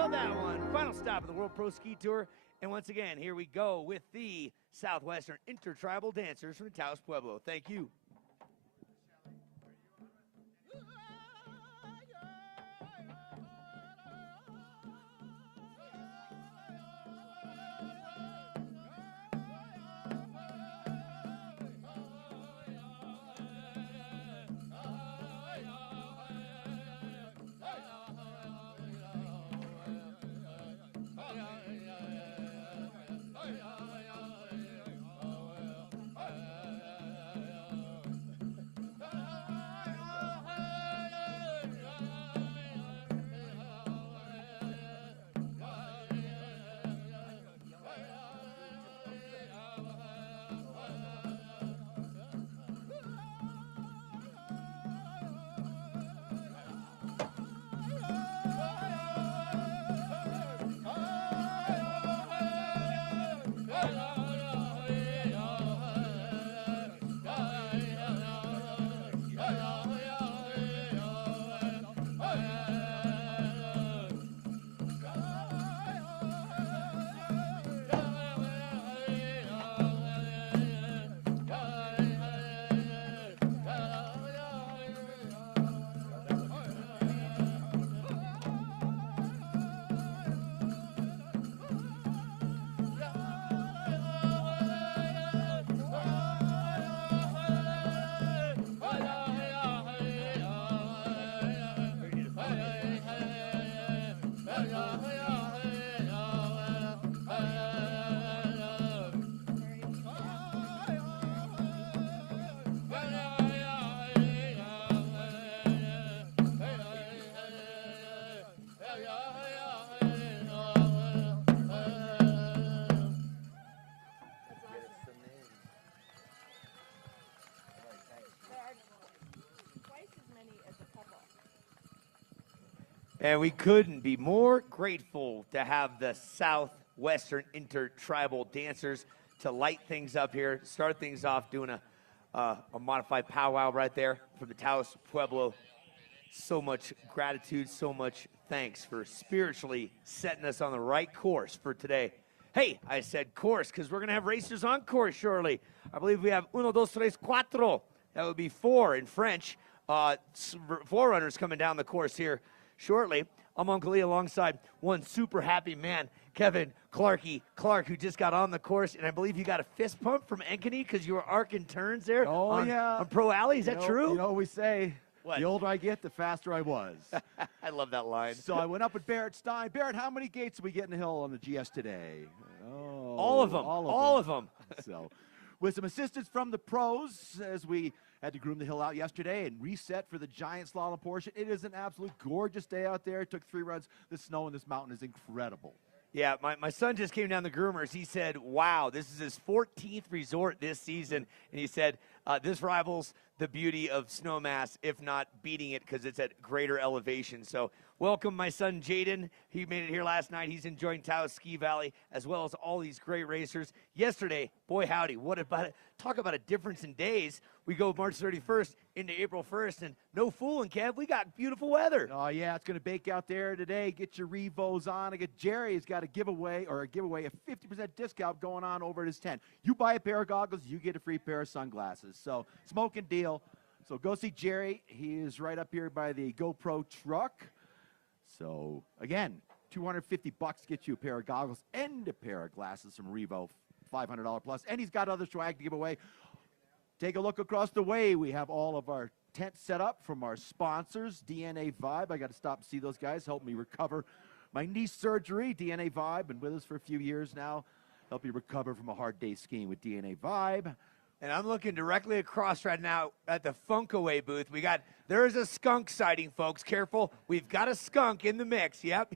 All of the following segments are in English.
about that one? Final stop of the World Pro Ski Tour. And once again, here we go with the Southwestern Intertribal Dancers from the Taos Pueblo. Thank you. And we couldn't be more grateful to have the Southwestern Intertribal Dancers to light things up here, start things off doing a modified powwow right there from the Taos Pueblo. So much gratitude, so much thanks for spiritually setting us on the right course for today. Hey, I said course because we're going to have racers on course shortly. I believe we have uno, dos, tres, cuatro. That would be 4 in French. Forerunners coming down the course here shortly. I'm Uncle Lee alongside one super happy man, Kevin Clark, who just got on the course, and I believe you got a fist pump from Ankeny because you were arcing turns there on Pro Alley. Is that true? You know what we say? What? The older I get, the faster I was. I love that line. So I went up with Barrett Stein. Barrett, how many gates did we get in the hill on the GS today? Oh, all of them. All of them. So with some assistance from the pros as we had to groom the hill out yesterday and reset for the giant slalom portion. It is an absolute gorgeous day out there. It took 3 runs. The snow in this mountain is incredible. Yeah, my son just came down the groomers. He said, wow, this is his 14th resort this season. And he said, this rivals the beauty of Snowmass, if not beating it, because it's at greater elevation. So welcome my son Jaden. He made it here last night. He's enjoying Taos Ski Valley, as well as all these great racers. Yesterday, boy howdy, what about it? Talk about a difference in days. We go March 31st into April 1st, and no fooling, Kev, we got beautiful weather. Oh, yeah, it's going to bake out there today. Get your Revos on. Jerry has got a giveaway, a 50% discount going on over at his tent. You buy a pair of goggles, you get a free pair of sunglasses. So, smoking deal. So go see Jerry. He is right up here by the GoPro truck. So, again, $250 gets you a pair of goggles and a pair of glasses from Revo, $500 plus. And he's got other swag to give away. Take a look across the way. We have all of our tents set up from our sponsors, DNA Vibe. I got to stop and see those guys. Help me recover my knee surgery. DNA Vibe, been with us for a few years now. Help you recover from a hard day skiing with DNA Vibe. And I'm looking directly across right now at the Funkaway booth. There is a skunk sighting, folks. Careful. We've got a skunk in the mix. Yep,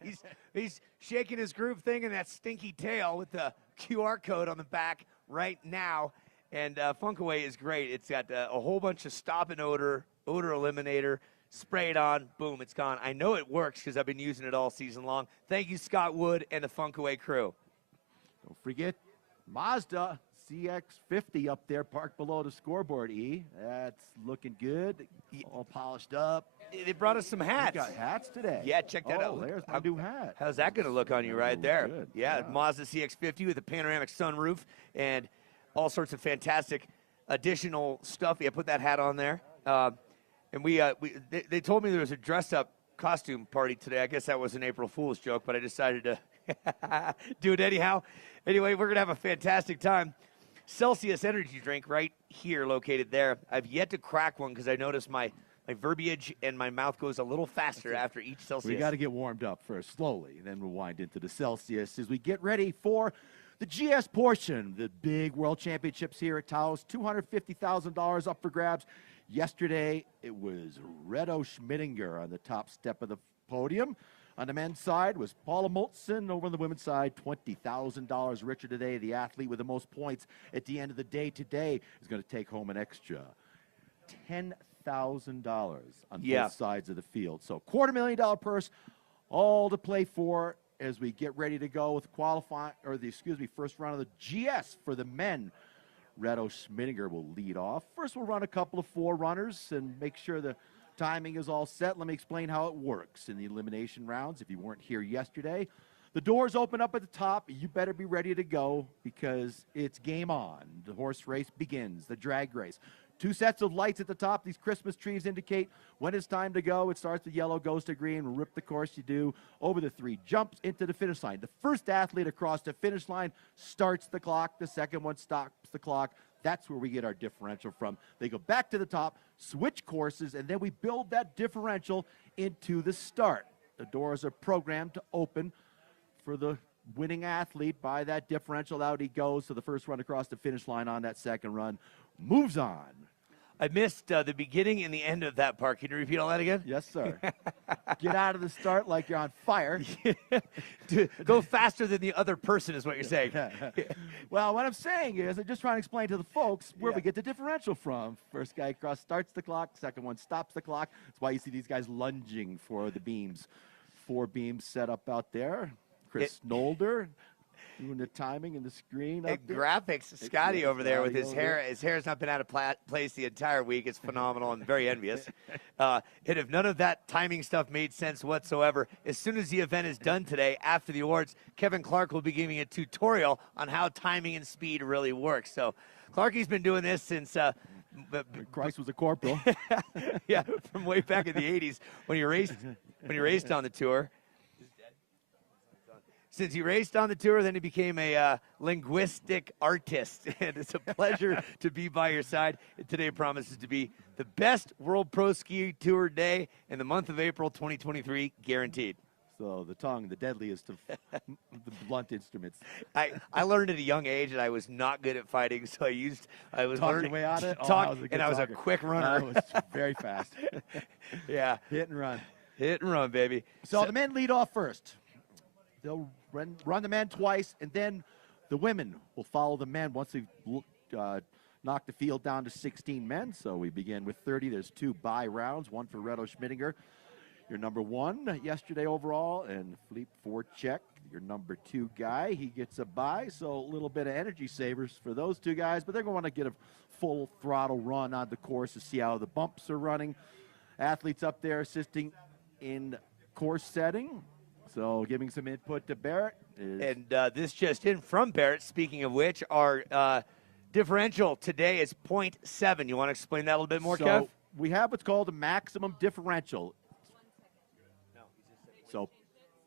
he's shaking his groove thing and that stinky tail with the QR code on the back right now. And Funkaway is great. It's got a whole bunch of stop and odor eliminator, spray it on, boom, it's gone. I know it works because I've been using it all season long. Thank you, Scott Wood and the Funkaway crew. Don't forget Mazda, CX50 up there parked below the scoreboard, E. That's looking good, all polished up. They brought us some hats. We got hats today. Yeah, check that out. There's my new hat. How's that going to look on you right there? Good. Yeah, Mazda CX-50 with a panoramic sunroof and all sorts of fantastic additional stuff. Yeah, put that hat on there. And they told me there was a dress-up costume party today. I guess that was an April Fool's joke, but I decided to do it anyhow. Anyway, we're going to have a fantastic time. Celsius energy drink right here, located there. I've yet to crack one because I noticed my verbiage and my mouth goes a little faster after each Celsius. We got to get warmed up first, slowly, then we'll wind into the Celsius as we get ready for the GS portion, the big World Championships here at TAOS. $250,000 up for grabs. Yesterday, it was Redo Schmidinger on the top step of the podium. On the men's side was Paula Moltzen. Over on the women's side, $20,000 richer today. The athlete with the most points at the end of the day today is going to take home an extra $10,000 on both sides of the field. So $250,000 purse, all to play for as we get ready to go with first round of the GS for the men. Redo Schmidinger will lead off. First, we'll run a couple of forerunners and make sure the timing is all set. Let me explain how it works in the elimination rounds. If you weren't here yesterday, the doors open up at the top. You better be ready to go because it's game on. The horse race begins, the drag race. 2 sets of lights at the top. These Christmas trees indicate when it's time to go. It starts with yellow, goes to green. Rip the course you do over the 3 jumps into the finish line. The first athlete across the finish line starts the clock. The second one stops the clock. That's where we get our differential from. They go back to the top, switch courses, and then we build that differential into the start. The doors are programmed to open for the winning athlete by that differential. Out he goes. So the first run across the finish line on that second run moves on. I missed the beginning and the end of that part. Can you repeat all that again? Yes, sir. Get out of the start like you're on fire. Go faster than the other person is what you're saying. Well, what I'm saying is I'm just trying to explain to the folks where we get the differential from. First guy across starts the clock. Second one stops the clock. That's why you see these guys lunging for the beams. 4 beams set up out there. Chris Nolder doing the timing and the screen up there. Graphics, Scotty over there with his hair. His hair has not been out of place the entire week. It's phenomenal. I'm very envious. And if none of that timing stuff made sense whatsoever, as soon as the event is done today, after the awards, Kevin Clark will be giving a tutorial on how timing and speed really works. So Clarky's been doing this since Christ was a corporal. Yeah, from way back in the 80s when he raced on the tour. Since he raced on the tour, then he became a linguistic artist. And it's a pleasure to be by your side. And today promises to be the best World Pro Ski Tour day in the month of April 2023, guaranteed. So the tongue, the deadliest of the blunt instruments. I learned at a young age that I was not good at fighting, so I was learning way out of it. I was a quick runner. I was very fast. Yeah. Hit and run. Hit and run, baby. So the men lead off first. They'll run the men twice, and then the women will follow the men once they've knocked the field down to 16 men. So we begin with 30. There's 2 bye rounds, one for Redo Schmidinger, your number 1 yesterday overall, and Philippe Forchek, your number 2 guy. He gets a bye, so a little bit of energy savers for those 2 guys, but they're going to want to get a full throttle run on the course to see how the bumps are running. Athletes up there assisting in course setting. So giving some input to Barrett. And this just in from Barrett, speaking of which, our differential today is 0.7. You want to explain that a little bit more, Kev? We have what's called a maximum differential. So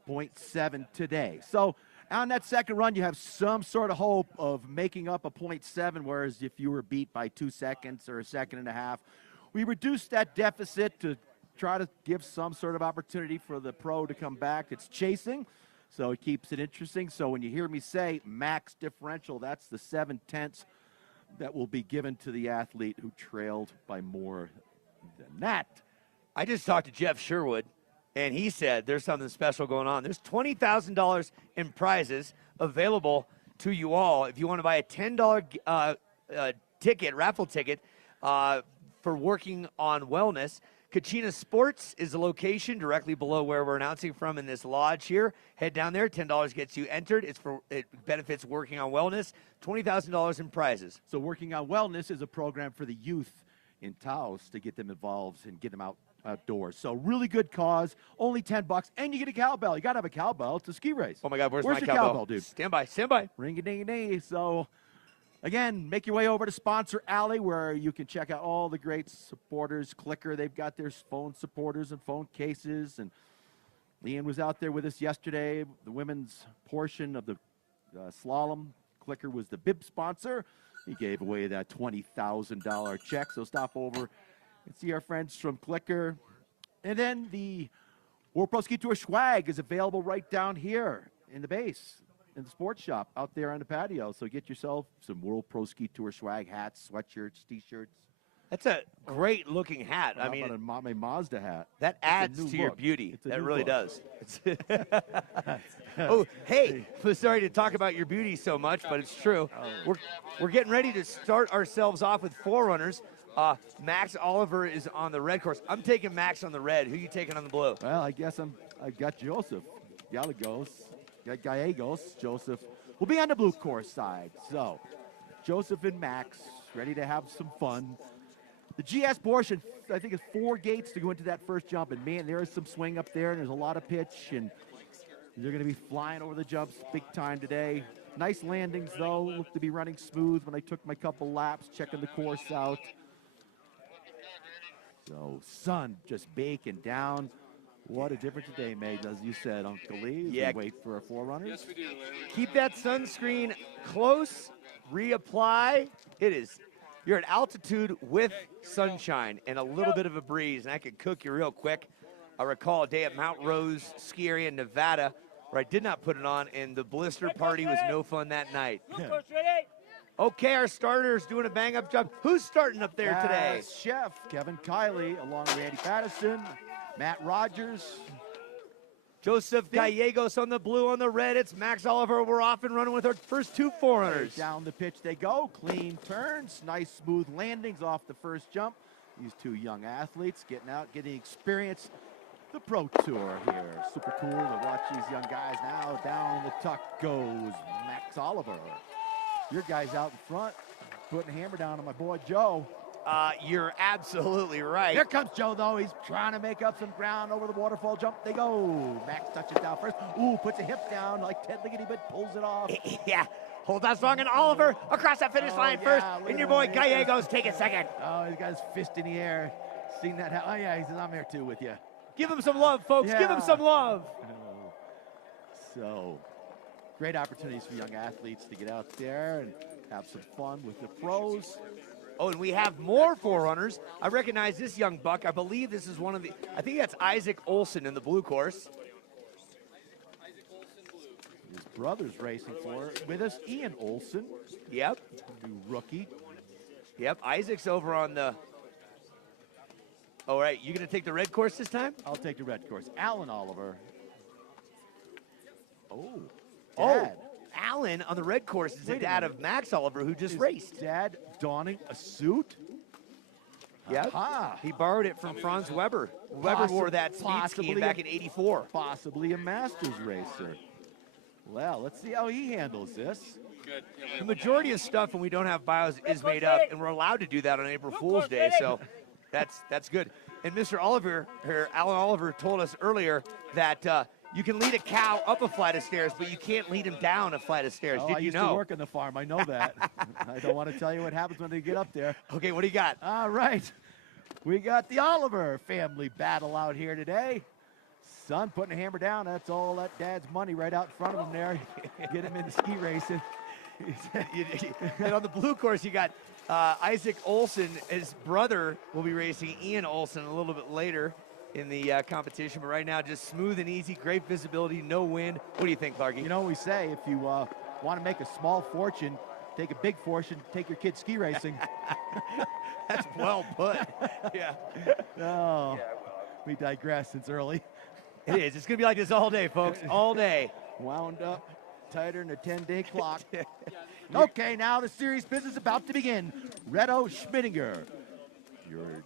0.7 today. So on that second run, you have some sort of hope of making up a 0.7, whereas if you were beat by 2 seconds or a second and a half, we reduced that deficit to try to give some sort of opportunity for the pro to come back. It's chasing, so it keeps it interesting. So when you hear me say max differential, that's the 7/10 that will be given to the athlete who trailed by more than that. I just talked to Jeff Sherwood, and he said there's something special going on. There's $20,000 in prizes available to you all if you want to buy a $10 raffle ticket for working on wellness. Kachina Sports is the location directly below where we're announcing from in this lodge here. Head down there. $10 gets you entered. It benefits Working on Wellness. $20,000 in prizes. So Working on Wellness is a program for the youth in TAOS to get them involved and get them outdoors. So really good cause. Only $10, and you get a cowbell. You got to have a cowbell. It's a ski race. Oh my God, where's my your cowbell, dude? Stand by, stand by. Ring-a-ding-a-ding. So, again, make your way over to Sponsor Alley where you can check out all the great supporters. Clicker, they've got their phone supporters and phone cases. And Leanne was out there with us yesterday. The women's portion of the slalom. Clicker was the bib sponsor. He gave away that $20,000 check. So stop over and see our friends from Clicker. And then the World Pro Ski Tour swag is available right down here in the base, in the sports shop out there on the patio. So get yourself some World Pro Ski Tour swag, hats, sweatshirts, T-shirts. That's a great looking hat. I mean, a Mazda hat. That adds to your look. beauty. That really look. does. Oh, hey, sorry to talk about your beauty so much, but it's true. We're getting ready to start ourselves off with forerunners. Max Oliver is on the red course. I'm taking Max on the red. Who are you taking on the blue? Well, I guess I got Joseph Gallegos. Got Gallegos. Joseph will be on the blue course side. So, Joseph and Max ready to have some fun. The GS portion, I think, is 4 gates to go into that first jump. And, man, there is some swing up there, and there's a lot of pitch. And they're going to be flying over the jumps big time today. Nice landings, though. Looked to be running smooth when I took my couple laps, checking the course out. So, sun just baking down. What a difference a day made, as you said, Uncle Lee. Yeah. We wait for our forerunners. Yes, we do, Larry. Keep that sunscreen close. Reapply. You're at altitude with sunshine and a little bit of a breeze, and that could cook you real quick. I recall a day at Mount Rose ski area in Nevada where I did not put it on, and the blister party was no fun that night. Okay, our starter's doing a bang-up job. Who's starting up there today? Chef Kevin Kiley, along with Randy Patterson, Matt Rogers. Joseph Gallegos on the blue, on the red. It's Max Oliver. We're off and running with our first 2 forerunners. Down the pitch they go. Clean turns, nice smooth landings off the first jump. These 2 young athletes getting out, getting experience. The Pro Tour here. Super cool to watch these young guys. Now down the tuck goes Max Oliver. Your guy's out in front, putting a hammer down on my boy Joe. You're absolutely right. Here comes Joe, though. He's trying to make up some ground over the waterfall jump. They go. Max touches down first. Ooh, puts a hip down like Ted Liggety, but pulls it off. Yeah, hold that strong, and Oliver across that finish line first, and your boy Gallegos take it second. Oh, he's got his fist in the air. Seen that? Oh, yeah, he says, I'm here too with you. Give him some love, folks. Give him some love. So, great opportunities for young athletes to get out there and have some fun with the pros. Oh, and we have more forerunners. I recognize this young buck. I believe this is one of the, I think that's Isaac Olson in the blue course. His brother's racing for it. With us, Ian Olson. Yep. New rookie. Yep, Isaac's over on the, all right, you gonna take the red course this time? I'll take the red course. Alan Oliver. Oh, Oh, Dad. Alan on the red course is the Wait a dad minute. of Max Oliver, who just Is raced. Dad donning a suit? Yep. Aha. He borrowed it from Franz Weber. Weber wore that speed skiing possibly back a- in '84. Possibly a Masters racer. Well, let's see how he handles this. Good. The majority of stuff when we don't have bios is made up, and we're allowed to do that on April Fool's Day, so that's good. And Mr. Oliver, here, Alan Oliver, told us earlier that you can lead a cow up a flight of stairs, but you can't lead him down a flight of stairs. Oh, Did I you used know? to work on the farm. I know that. I don't want to tell you what happens when they get up there. Okay, what do you got? All right. We got the Oliver family battle out here today. Son putting a hammer down. That's all that dad's money right out in front of him there. Get him into ski racing. And on the blue course, you got Isaac Olson. His brother will be racing Ian Olson a little bit later in the competition. But right now, just smooth and easy, great visibility, no wind. What do you think, Clarky? You know, we say if you want to make a small fortune, take a big fortune, take your kid ski racing. That's well put. Yeah. Oh, we digress since early. It is. It's going to be like this all day, folks. All day. Wound up tighter than a 10-day clock. Okay, now the serious business about to begin. Reto Schmidinger, your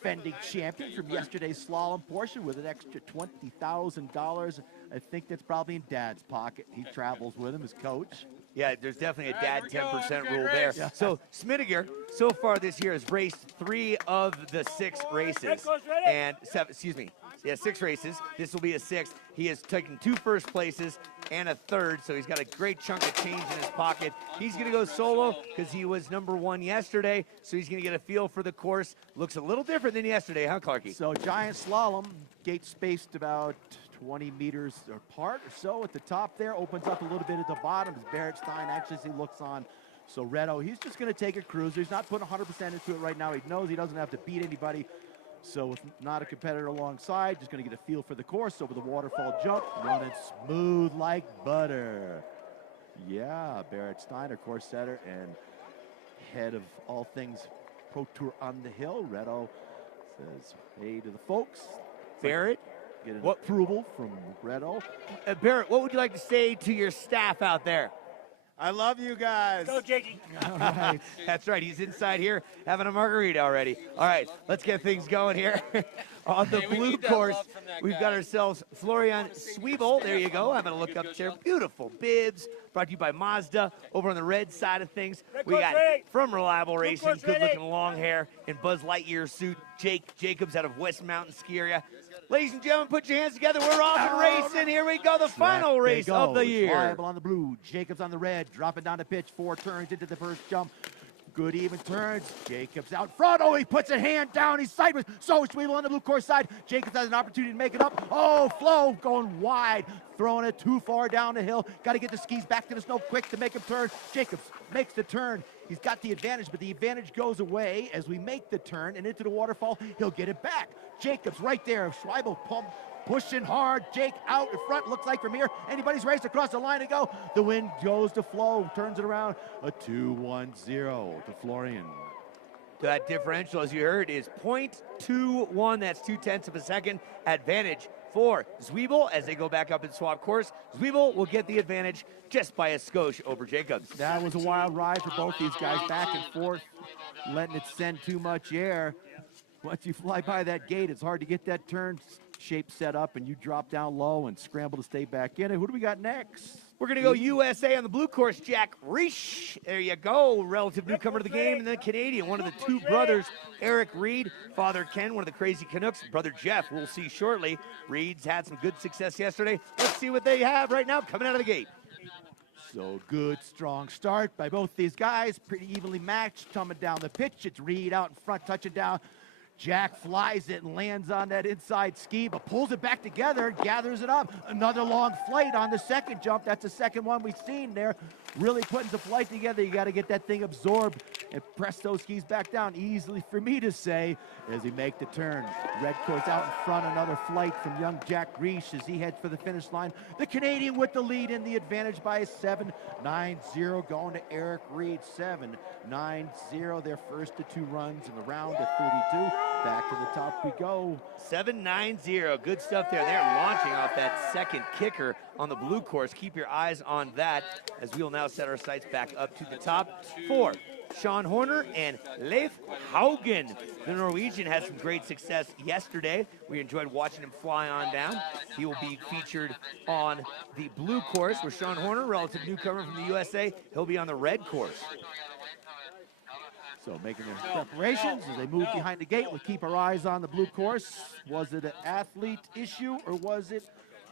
defending champion from yesterday's slalom portion with an extra $20,000. I think that's probably in Dad's pocket. He travels with him as coach. Yeah, there's definitely a dad 10% rule there. Yeah. So Smittiger, so far this year, has raced 3 of the 6 races. And 6 races. This will be a 6th. He has taken 2 first places and a 3rd, so he's got a great chunk of change in his pocket. He's going to go solo because he was number 1 yesterday, so he's going to get a feel for the course. Looks a little different than yesterday, huh, Clarky? So giant slalom, gate spaced about 20 meters apart or so at the top there, opens up a little bit at the bottom as Barrett Stein actually looks on. So Reto, he's just going to take a cruiser. He's not putting 100% into it right now. He knows he doesn't have to beat anybody. So with not a competitor alongside, just going to get a feel for the course over the waterfall jump, running smooth like butter. Yeah, Barrett Stein, course setter and head of all things Pro Tour on the hill. Reto says hey to the folks. Barrett? Get an approval from Reto. Barrett, what would you like to say to your staff out there? I love you guys. Go, Jakey. All right. That's right. He's inside here having a margarita already. All right, let's get things going here. On the blue course, we've got ourselves Florian Swiebel. There you go. Having a look up there. Beautiful bibs. Brought to you by Mazda. Over on the red side of things, we got from Reliable Racing, good-looking long hair in Buzz Lightyear suit, Jake Jacobs out of West Mountain Ski Area. Ladies and gentlemen, put your hands together. We're off and racing. Here we go, the final race of the year. Reliable on the blue, Jacobs on the red, dropping down the pitch, 4 turns into the first jump. Good even turns. Jacobs out front. Oh, he puts a hand down. He's sideways. So Swiebel on the blue course side. Jacobs has an opportunity to make it up. Oh, Flo going wide. Throwing it too far down the hill. Got to get the skis back to the snow quick to make him turn. Jacobs makes the turn. He's got the advantage, but the advantage goes away as we make the turn and into the waterfall. He'll get it back. Jacobs right there. Swiebel pushing hard. Jake out in front. Looks like from here, anybody's raced across the line to go. The wind goes to Flo. Turns it around. A 2-1-0 to Florian. That differential, as you heard, is .21. That's 0.2 of a second advantage for Swiebel as they go back up and swap course. Swiebel will get the advantage just by a skosh over Jacobs. That was a wild ride for both these guys, back and forth, letting it send too much air. Once you fly by that gate, it's hard to get that turn shape set up, and you drop down low and scramble to stay back in it. Who do we got next? We're going to go USA on the blue course, Jack Reich. There you go, relative newcomer to the game, and then Canadian, one of the 2 brothers, Eric Reed, father Ken, one of the crazy Canucks, brother Jeff, we'll see shortly. Reed's had some good success yesterday. Let's see what they have right now coming out of the gate. So good, strong start by both these guys, pretty evenly matched, coming down the pitch. It's Reed out in front, touching down. Jack flies it and lands on that inside ski, but pulls it back together, gathers it up. Another long flight on the second jump. That's the second one we've seen there. Really putting the flight together. You got to get that thing absorbed and press those skis back down. Easily for me to say as he make the turn. Red course out in front. Another flight from young Jack Reich as he heads for the finish line. The Canadian with the lead in the advantage by a 7-9-0 going to Eric Reed. 7-9-0, their first of 2 runs in the round of 32. Back to the top we go. 7-9-0, good stuff there. They're launching off that second kicker on the blue course. Keep your eyes on that as we will now set our sights back up to the top. 4, Sean Horner and Leif Haugen. The Norwegian had some great success yesterday. We enjoyed watching him fly on down. He will be featured on the blue course with Sean Horner, relative newcomer from the USA. He'll be on the red course. So making their preparations as they move behind the gate. We'll keep our eyes on the blue course. Was it an athlete issue or was it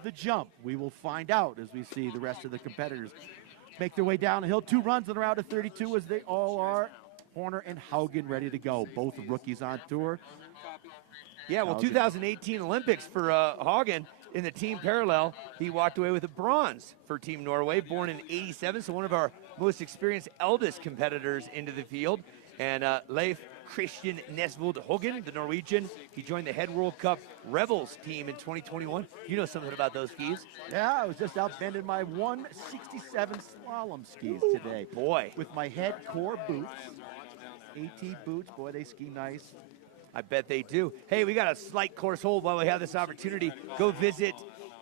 the jump? We will find out as we see the rest of the competitors make their way down the hill. 2 runs in the round of 32 as they all are. Horner and Haugen ready to go. Both rookies on tour. Yeah, well, 2018 Olympics for Haugen in the team parallel. He walked away with a bronze for Team Norway, born in '87, so one of our most experienced eldest competitors into the field. And Leif Christian Nesvold Haugen, the Norwegian, he joined the Head World Cup Rebels team in 2021. You know something about those skis? Yeah, I was just out bending my 167 slalom skis today. Boy. With my Head Core boots. AT boots, boy, they ski nice. I bet they do. Hey, we got a slight course hold while we have this opportunity. Go visit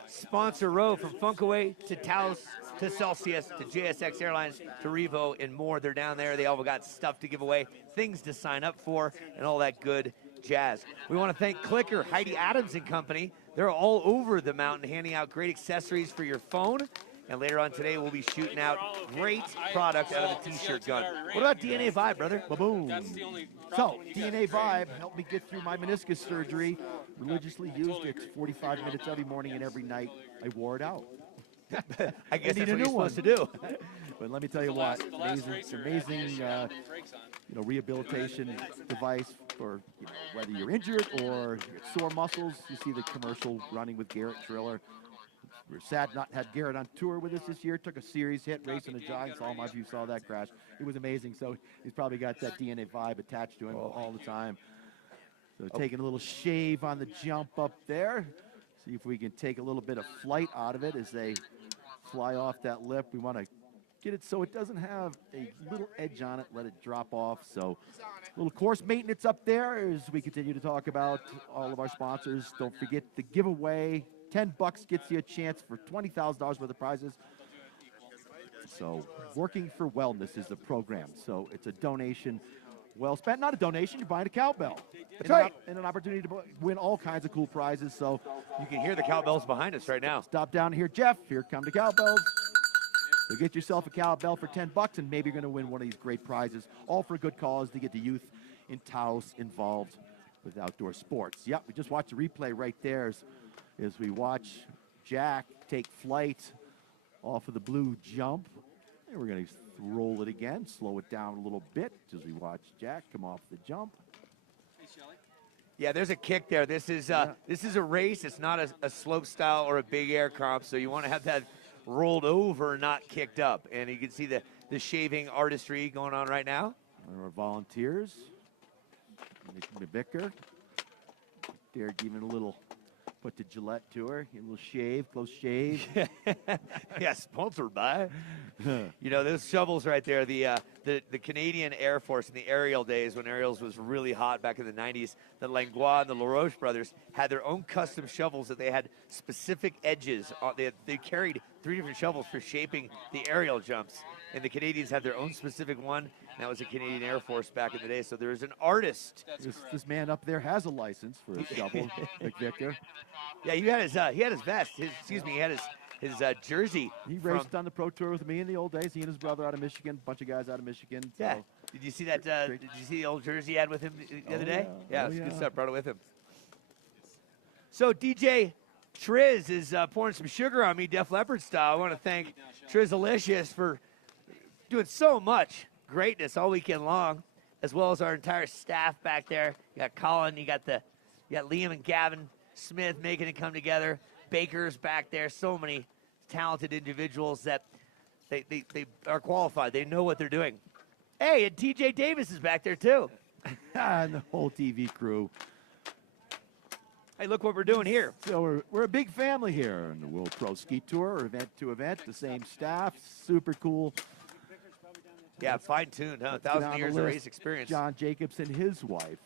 Sponsor Row from Funkaway to TAOS to Celsius to JSX Airlines to Revo and more. They're down there. They all got stuff to give away, things to sign up for, and all that good jazz. We want to thank Clicker, Heidi Adams and Company. They're all over the mountain handing out great accessories for your phone. And later on today, we'll be shooting out great product out of the T-shirt gun. What about DNA Vibe, brother? Ba-boom. So, DNA Vibe helped me get through my meniscus surgery. Religiously used it 45 minutes every morning and every night. I wore it out. I guess that's need a what you're new supposed to do. But let me tell you what, amazing rehabilitation device for whether you're injured or sore muscles. You see the commercial running with Garrett Triller. We're sad not had Garrett on tour with us this year. Took a serious hit racing a Giants. All my views saw that crash. It was amazing. So he's probably got that DNA Vibe attached to him all the time. So taking a little shave on the jump up there. See if we can take a little bit of flight out of it as they fly off that lip. We want to get it so it doesn't have a little edge on it. Let it drop off. So a little course maintenance up there as we continue to talk about all of our sponsors. Don't forget the giveaway. $10 gets you a chance for $20,000 worth of prizes. So Working for Wellness is the program. So it's a donation well spent. Not a donation, you're buying a cowbell. That's right. And an opportunity to win all kinds of cool prizes. So You can hear the cowbells behind us right now. stop down here, Jeff. Here come the cowbells. So get yourself a cowbell for $10 and maybe you're going to win one of these great prizes. All for a good cause to get the youth in Taos involved with outdoor sports. Yep, we just watched a replay right there as we watch Jack take flight off of the blue jump. And we're going to roll it again, slow it down a little bit as we watch Jack come off the jump. Yeah, there's a kick there. This is a race. It's not a slope style or a big air comp, so you want to have that rolled over, not kicked up. And you can see the shaving artistry going on right now. Our volunteers, Vicar, there giving a little, put the Gillette to her, a little shave, close shave. Yeah, sponsored by. You know, those shovels right there, the Canadian Air Force in the aerial days when aerials was really hot back in the 90s, the Langlois and the LaRoche brothers had their own custom shovels that they had specific edges. They carried 3 different shovels for shaping the aerial jumps. And the Canadians had their own specific one, and that was the Canadian Air Force back in the day. So there's an artist. This man up there has a license for a shovel, McVicker. Yeah, he had his vest. He had his jersey. He raced on the Pro Tour with me in the old days. He and his brother out of Michigan, a bunch of guys out of Michigan. Yeah. So. Did you see that? Did you see the old jersey he had with him the other day? Yeah, it's good stuff. Brought it with him. So DJ Triz is pouring some sugar on me, Def Leppard style. I want to thank Trizalicious for doing so much greatness all weekend long, as well as our entire staff back there. You got Colin, you got Liam and Gavin Smith making it come together. Baker's back there. So many talented individuals that they are qualified. They know what they're doing. Hey, and TJ Davis is back there too. And the whole TV crew. Hey, look what we're doing here. So we're a big family here in the World Pro Ski Tour, event to event, the same staff, super cool. Yeah, fine-tuned, huh? 1,000 years of race experience. John Jacobs and his wife,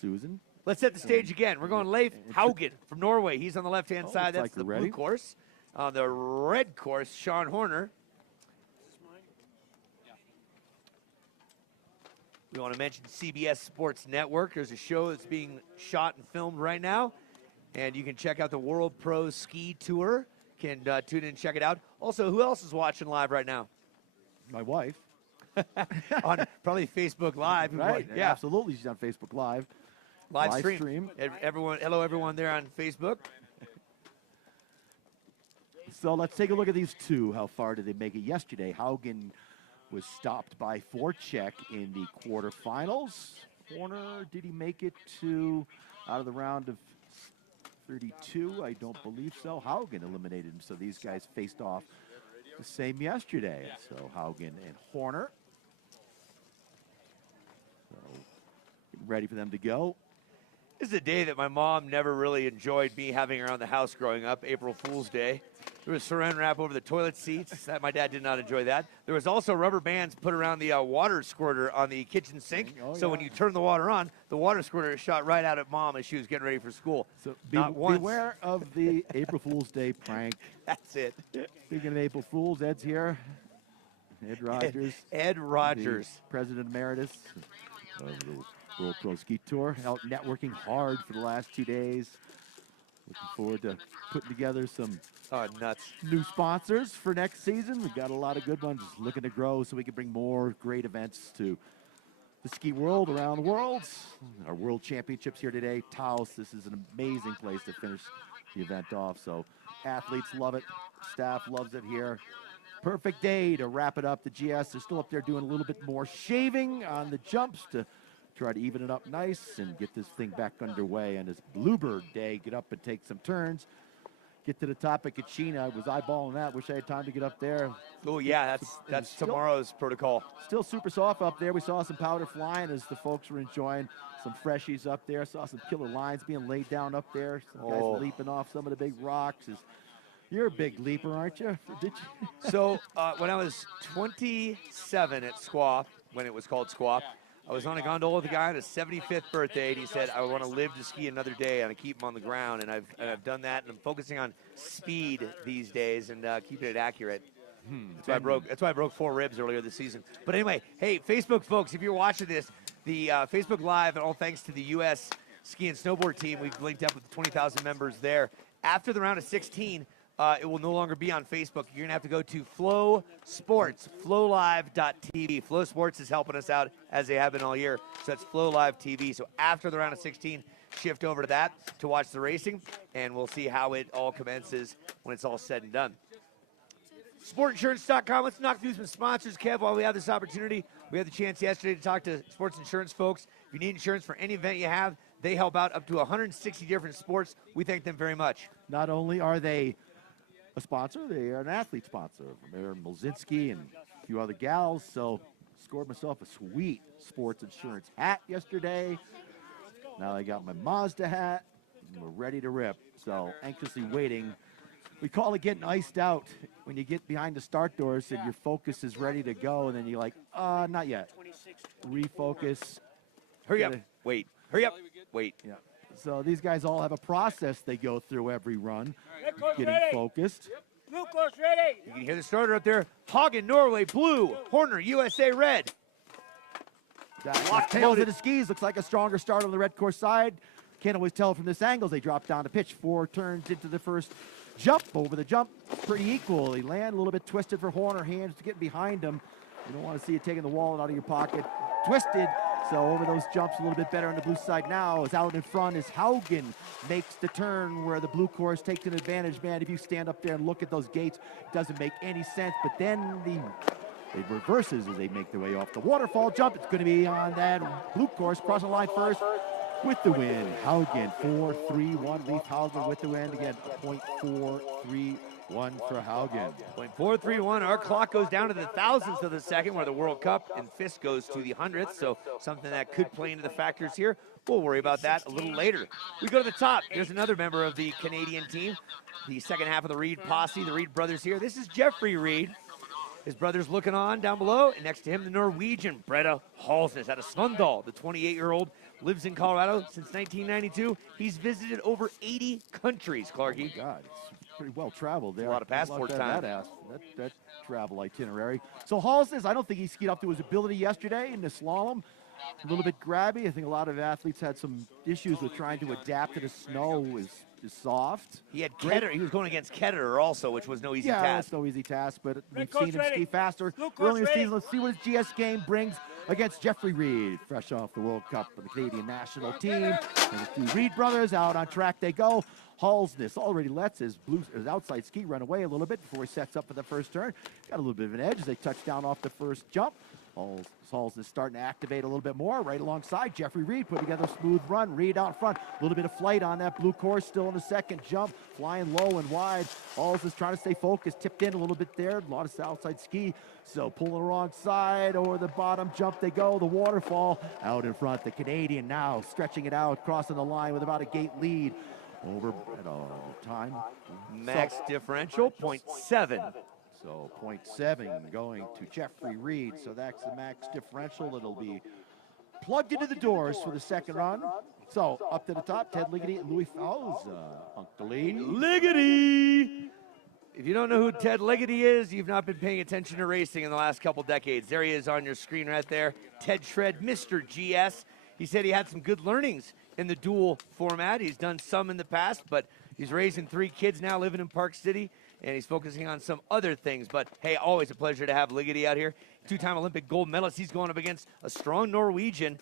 Susan. Let's set the stage again. We're going Leif Haugen from Norway. He's on the left-hand side. That's the blue course. On the red course, Sean Horner. We want to mention CBS Sports Network. There's a show that's being shot and filmed right now. And you can check out the World Pro Ski Tour. Can tune in and check it out. Also, who else is watching live right now? My wife. On probably Facebook Live. Right, yeah. Absolutely. She's on Facebook Live. Live stream. Everyone, hello, everyone there on Facebook. So let's take a look at these two. How far did they make it yesterday? Haugen was stopped by Voracek in the quarterfinals. Horner, did he make it to out of the round of 32? I don't believe so. Haugen eliminated him, so these guys faced off the same yesterday. So Haugen and Horner. So getting ready for them to go. This is a day that my mom never really enjoyed me having around the house growing up, April Fool's Day. There was saran wrap over the toilet seats. My dad did not enjoy that. There was also rubber bands put around the water squirter on the kitchen sink. So when you turn the water on, the water squirter shot right out at Mom as she was getting ready for school. So not once. Beware of the April Fool's Day prank. That's it. Speaking of April Fools, Ed's here. Ed Rogers. Ed Rogers. President Emeritus of the World Pro Ski Tour out networking hard for the last 2 days. Looking forward to putting together some Nuts. new sponsors for next season. We've got a lot of good ones looking to grow so we can bring more great events to the ski world around the world. Our world championships here today. TAOS, this is an amazing place to finish the event off. So athletes love it. Staff loves it here. Perfect day to wrap it up. The GS, they're still up there doing a little bit more shaving on the jumps to try to even it up nice and get this thing back underway. And this Bluebird Day, get up and take some turns. Get to the top of Kachina. I was eyeballing that. Wish I had time to get up there. Oh, yeah, that's tomorrow's protocol. Still super soft up there. We saw some powder flying as the folks were enjoying some freshies up there. Saw some killer lines being laid down up there. Some guys leaping off some of the big rocks. You're a big leaper, aren't you? Did you? So when I was 27 at Squaw, when it was called Squaw, I was on a gondola with a guy on his 75th birthday, and he said, I want to live to ski another day, and I keep him on the ground, and I've done that, and I'm focusing on speed these days and keeping it accurate. That's why I broke 4 ribs earlier this season. But anyway, hey, Facebook folks, if you're watching this, the Facebook Live, and all thanks to the U.S. ski and snowboard team, we've linked up with 20,000 members there. After the round of 16, it will no longer be on Facebook. You're going to have to go to Flow Sports, flowlive.tv. Flow Sports is helping us out, as they have been all year. So that's Flow Live TV. So after the round of 16, shift over to that to watch the racing, and we'll see how it all commences when it's all said and done. SportInsurance.com. Let's knock through some sponsors, Kev, while we have this opportunity. We had the chance yesterday to talk to sports insurance folks. If you need insurance for any event you have, they help out up to 160 different sports. We thank them very much. Not only are they a sponsor, they are an athlete sponsor. Aaron Molzinski and a few other gals. So scored myself a sweet sports insurance hat yesterday. Now I got my Mazda hat. And we're ready to rip. So anxiously waiting. We call it getting iced out when you get behind the start doors and your focus is ready to go, and then you're like, not yet. Refocus. Hurry up. Wait. Hurry up. Wait. Yeah. So these guys all have a process they go through every run, getting focused. Blue course ready. You can hear the starter up there. Hagen, Norway, blue. Horner, USA, red. Tails of the skis. Looks like a stronger start on the red course side. Can't always tell from this angle. They drop down to pitch. 4 turns into the first jump. Over the jump, pretty equal. They land a little bit twisted for Horner. Hands getting behind him. You don't want to see you taking the wallet out of your pocket. Twisted. So over those jumps a little bit better on the blue side now. Is out in front as Haugen makes the turn where the blue course takes an advantage. Man, if you stand up there and look at those gates, it doesn't make any sense. But then it reverses as they make their way off the waterfall jump. It's going to be on that blue course, crossing the line first with the win. Haugen 4-3-1. Leaf Haugen with the win. Again, .431 for Haugen. .431. Our clock goes down to the thousandths of the second, where the World Cup and fist goes to the hundredth. So something that could play into the factors here. We'll worry about that a little later. We go to the top. Here's another member of the Canadian team, the second half of the Reed posse, the Reed brothers here. This is Jeffrey Reed. His brother's looking on down below, and next to him, the Norwegian, Breda Halsnes, out of Svundal. The 28-year-old lives in Colorado since 1992. He's visited over 80 countries, Clarky. Oh God, it's pretty well traveled there. A lot of passport time. That travel itinerary. So Halsnes, I don't think he skied up to his ability yesterday in the slalom. A little bit grabby. I think a lot of athletes had some issues with trying to adapt to the snow. Is soft. He had Ketterer. He was going against Ketterer also, which was no easy task. task. It's no easy task, but we've coach seen him ready. ski faster Blue coach earlier in the ready. season. Let's see what his GS game brings against Jeffrey Reed, fresh off the World Cup for the Canadian national team. And the 2 Reed brothers out on track they go. Halsnes already lets his outside ski run away a little bit before he sets up for the first turn. Got a little bit of an edge as they touch down off the first jump. Halsnes starting to activate a little bit more right alongside Jeffrey Reed, put together a smooth run. Reed out front, a little bit of flight on that blue course, still in the second jump, flying low and wide. Halsnes trying to stay focused, tipped in a little bit there, a lot of outside ski, so pulling the wrong side, over the bottom jump they go, the waterfall out in front. The Canadian now stretching it out, crossing the line with about a gate lead over at time. Max differential, 0.7. So 0.7 going to Jeffrey Reed. So that's the max differential. It'll be plugged into the doors for the second run. So up to the top, Ted Ligety and Louis Fowles, Uncle Lee. Ligety! If you don't know who Ted Ligety is, you've not been paying attention to racing in the last couple decades. There he is on your screen right there. Ted Shred, Mr. GS. He said he had some good learnings in the dual format. He's done some in the past, but he's raising 3 kids now living in Park City, and he's focusing on some other things. But, hey, always a pleasure to have Ligeti out here. 2-time Olympic gold medalist. He's going up against a strong Norwegian,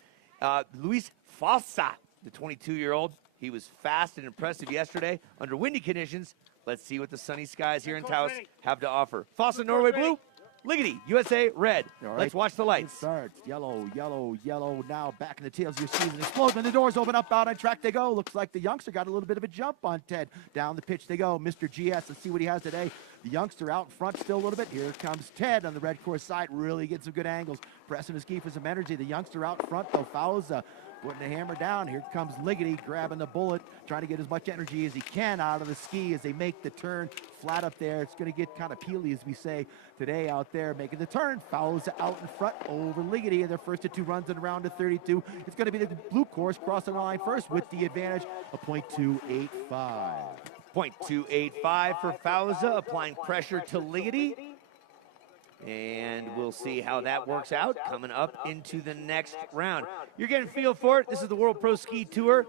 Luis Fossa, the 22-year-old. He was fast and impressive yesterday under windy conditions. Let's see what the sunny skies here in Taos have to offer. Fossa, Norway blue. Ligeti, USA red. All right. Let's watch the lights. It starts yellow, yellow, yellow. Now back in the tails of your season. Explodes when the doors open up, out on track they go. Looks like the youngster got a little bit of a jump on Ted. Down the pitch they go. Mr. GS, let's see what he has today. The youngster out in front still a little bit. Here comes Ted on the red course side. Really gets some good angles. Pressing his ski for some energy. The youngster out front though. Fauza putting the hammer down. Here comes Ligeti grabbing the bullet, trying to get as much energy as he can out of the ski as they make the turn flat up there. It's going to get kind of peely, as we say today, out there making the turn. Fouls out in front over Ligeti in their first of 2 runs in round of 32. It's going to be the blue course crossing the line first with the advantage of .285. .285 for Fauza, applying pressure to Ligeti. And we'll see how that works out coming up into the next round. You're getting a feel for it. This is the World Pro Ski Tour.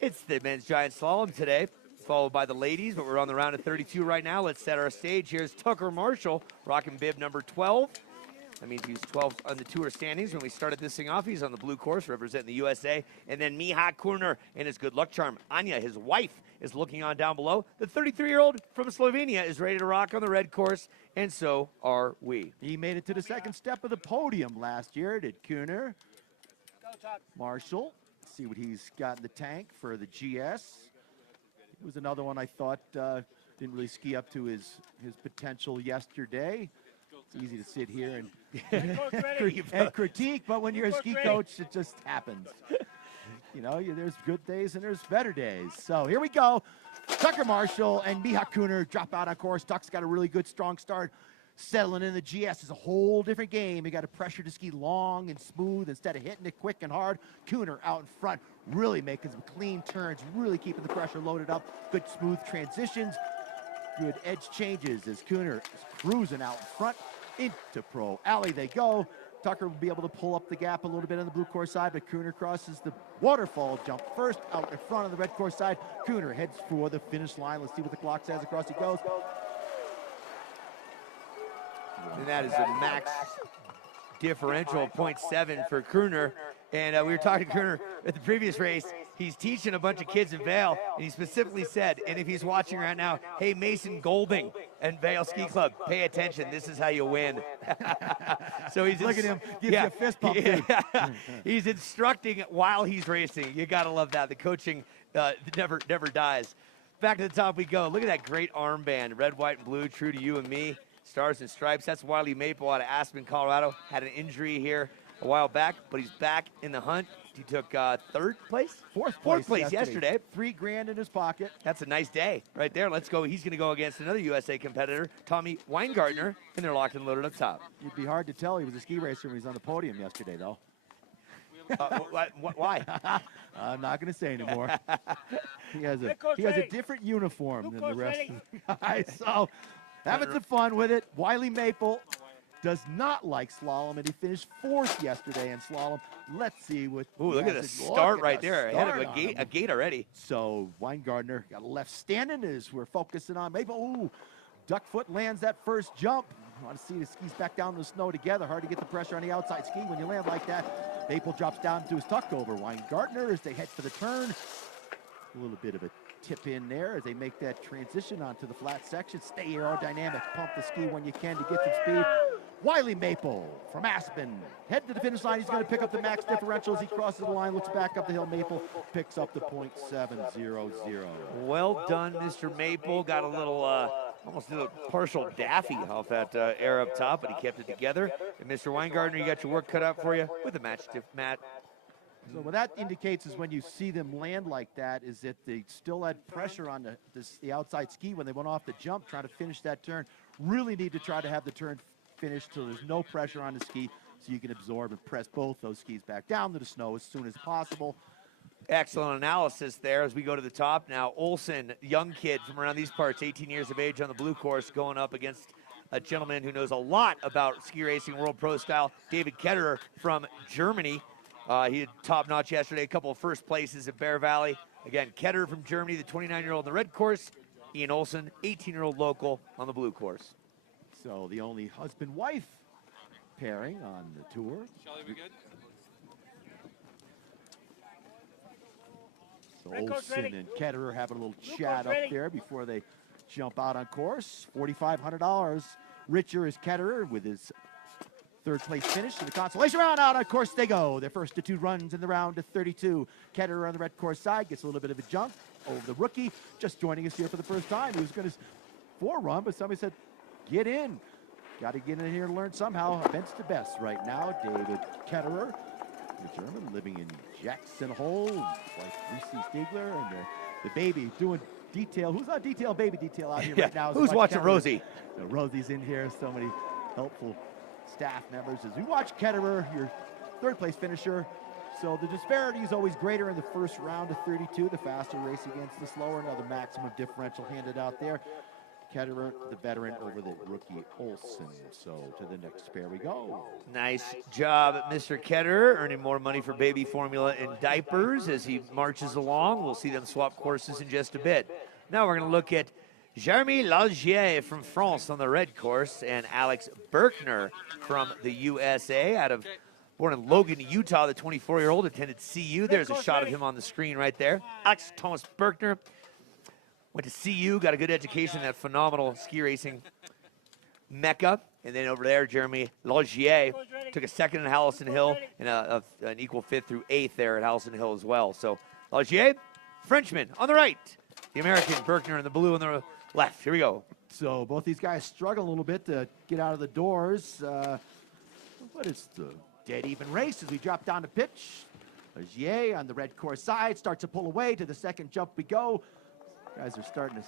It's the men's giant slalom today, followed by the ladies, but we're on the round of 32 right now. Let's set our stage. Here's Tucker Marshall, rocking bib number 12. That means he was 12 on the tour standings when we started this thing off. He's on the blue course representing the USA. And then Miha Kurner and his good luck charm. Anya, his wife, is looking on down below. The 33-year-old from Slovenia is ready to rock on the red course, and so are we. He made it to the second step of the podium last year, did Kuhner. Marshall, see what he's got in the tank for the GS. It was another one I thought didn't really ski up to his potential yesterday. It's easy to sit here and critique, but when you're a ski coach, it just happens. You know, there's good days and there's better days. So here we go. Tucker Marshall and Miha Kuhner drop out on course. Tuck's got a really good, strong start. Settling in the GS is a whole different game. You got to pressure to ski long and smooth instead of hitting it quick and hard. Kuhner out in front, really making some clean turns, really keeping the pressure loaded up. Good, smooth transitions. Good edge changes as Kuhner is cruising out in front. Into Pro Alley they go. Tucker will be able to pull up the gap a little bit on the blue course side, but Kuhner crosses the waterfall jump first out in front on the red course side. Kuhner heads for the finish line. Let's see what the clock says across he goes. And that is a max differential of 0.7 for Kuhner. And we were talking to Kuhner at the previous race. He's teaching a bunch of kids in Vail, and he specifically said, and if he's watching right now, hey, Mason Golding and Vail Ski Club, pay attention. This is how you win. So he's look at him, gives you a fist bump. He's instructing while he's racing. You got to love that. The coaching never dies. Back to the top we go. Look at that great armband, red, white, and blue, true to you and me. Stars and stripes. That's Wiley Maple out of Aspen, Colorado. Had an injury here a while back, but he's back in the hunt. He took fourth place yesterday. $3,000 in his pocket. That's a nice day right there. Let's go. He's going to go against another USA competitor, Tommy Weingartner, and they're locked and loaded up top. It'd be hard to tell he was a ski racer when he was on the podium yesterday, though. Why? I'm not going to say anymore. He has a different uniform than the rest of the guys. So having some fun with it. Wiley Maple does not like slalom, and he finished 4th yesterday in slalom. Let's see what. Ooh, look at the start right there. Ahead of a gate already. So Weingartner got left standing as we're focusing on Maple. Ooh, duck foot lands that first jump. I want to see the skis back down in the snow together. Hard to get the pressure on the outside ski when you land like that. Maple drops down to his tuck over. Weingartner as they head for the turn. A little bit of a tip in there as they make that transition onto the flat section. Stay aerodynamic. Pump the ski when you can to get some speed. Wiley Maple from Aspen. Head to the finish line. He's going to pick up the max differential as he crosses the line, looks back up the hill. Maple picks up the .700. Well done, Mr. Maple. Got a little, almost a little partial daffy off that air up top, but he kept it together. And Mr. Weingartner, you got your work cut out for you with a match. So what that indicates is when you see them land like that is that they still had pressure on the outside ski when they went off the jump, trying to finish that turn. Really need to try to have the turn finished till there's no pressure on the ski so you can absorb and press both those skis back down to the snow as soon as possible. Excellent analysis there as we go to the top now. Olsen, young kid from around these parts, 18 years of age on the blue course, going up against a gentleman who knows a lot about ski racing, world pro style, David Ketterer from Germany. He had top notch yesterday, a couple of first places at Bear Valley. Again, Ketterer from Germany, the 29-year-old on the red course. Ian Olsen, 18-year-old local on the blue course. So the only husband-wife pairing on the tour. Shelly, we good? So Olsen and Ketterer having a little chat up there before they jump out on course. $4,500 richer is Ketterer with his third place finish in the consolation round. Out on course they go. Their first of 2 runs in the round of 32. Ketterer on the red course side gets a little bit of a jump over the rookie, just joining us here for the first time. He was going to forerun, but somebody said, get in. Got to get in here and learn somehow. Events to best right now. David Ketterer, the German, living in Jackson Hole, like Lucy Stiegler, and the baby doing detail. Who's on detail? Baby detail out here right now. Who's watching Ketterer. Rosie? Rosie's in here. So many helpful staff members as we watch Ketterer, your third place finisher. So the disparity is always greater in the first round of 32. The faster race against the slower. Another maximum differential handed out there. Ketterer, the veteran, over the rookie Olsen. So to the next pair we go. Nice job, Mr. Ketterer, earning more money for baby formula and diapers as he marches along. We'll see them swap courses in just a bit. Now we're going to look at Jeremy Lagier from France on the red course and Alex Berkner from the USA born in Logan, Utah. The 24-year-old attended CU. There's a shot of him on the screen right there. Alex Thomas Berkner went to CU, got a good education, that phenomenal ski racing mecca. And then over there, Jeremy Lagier took a second in Hallison Hill and an equal 5th through 8th there at Hallison Hill as well. So Lagier, Frenchman on the right. The American, Berkner in the blue on the left. Here we go. So both these guys struggle a little bit to get out of the doors. But it's the dead even race as we drop down to pitch. Lagier on the red course side starts to pull away. To the second jump we go. Guys are starting to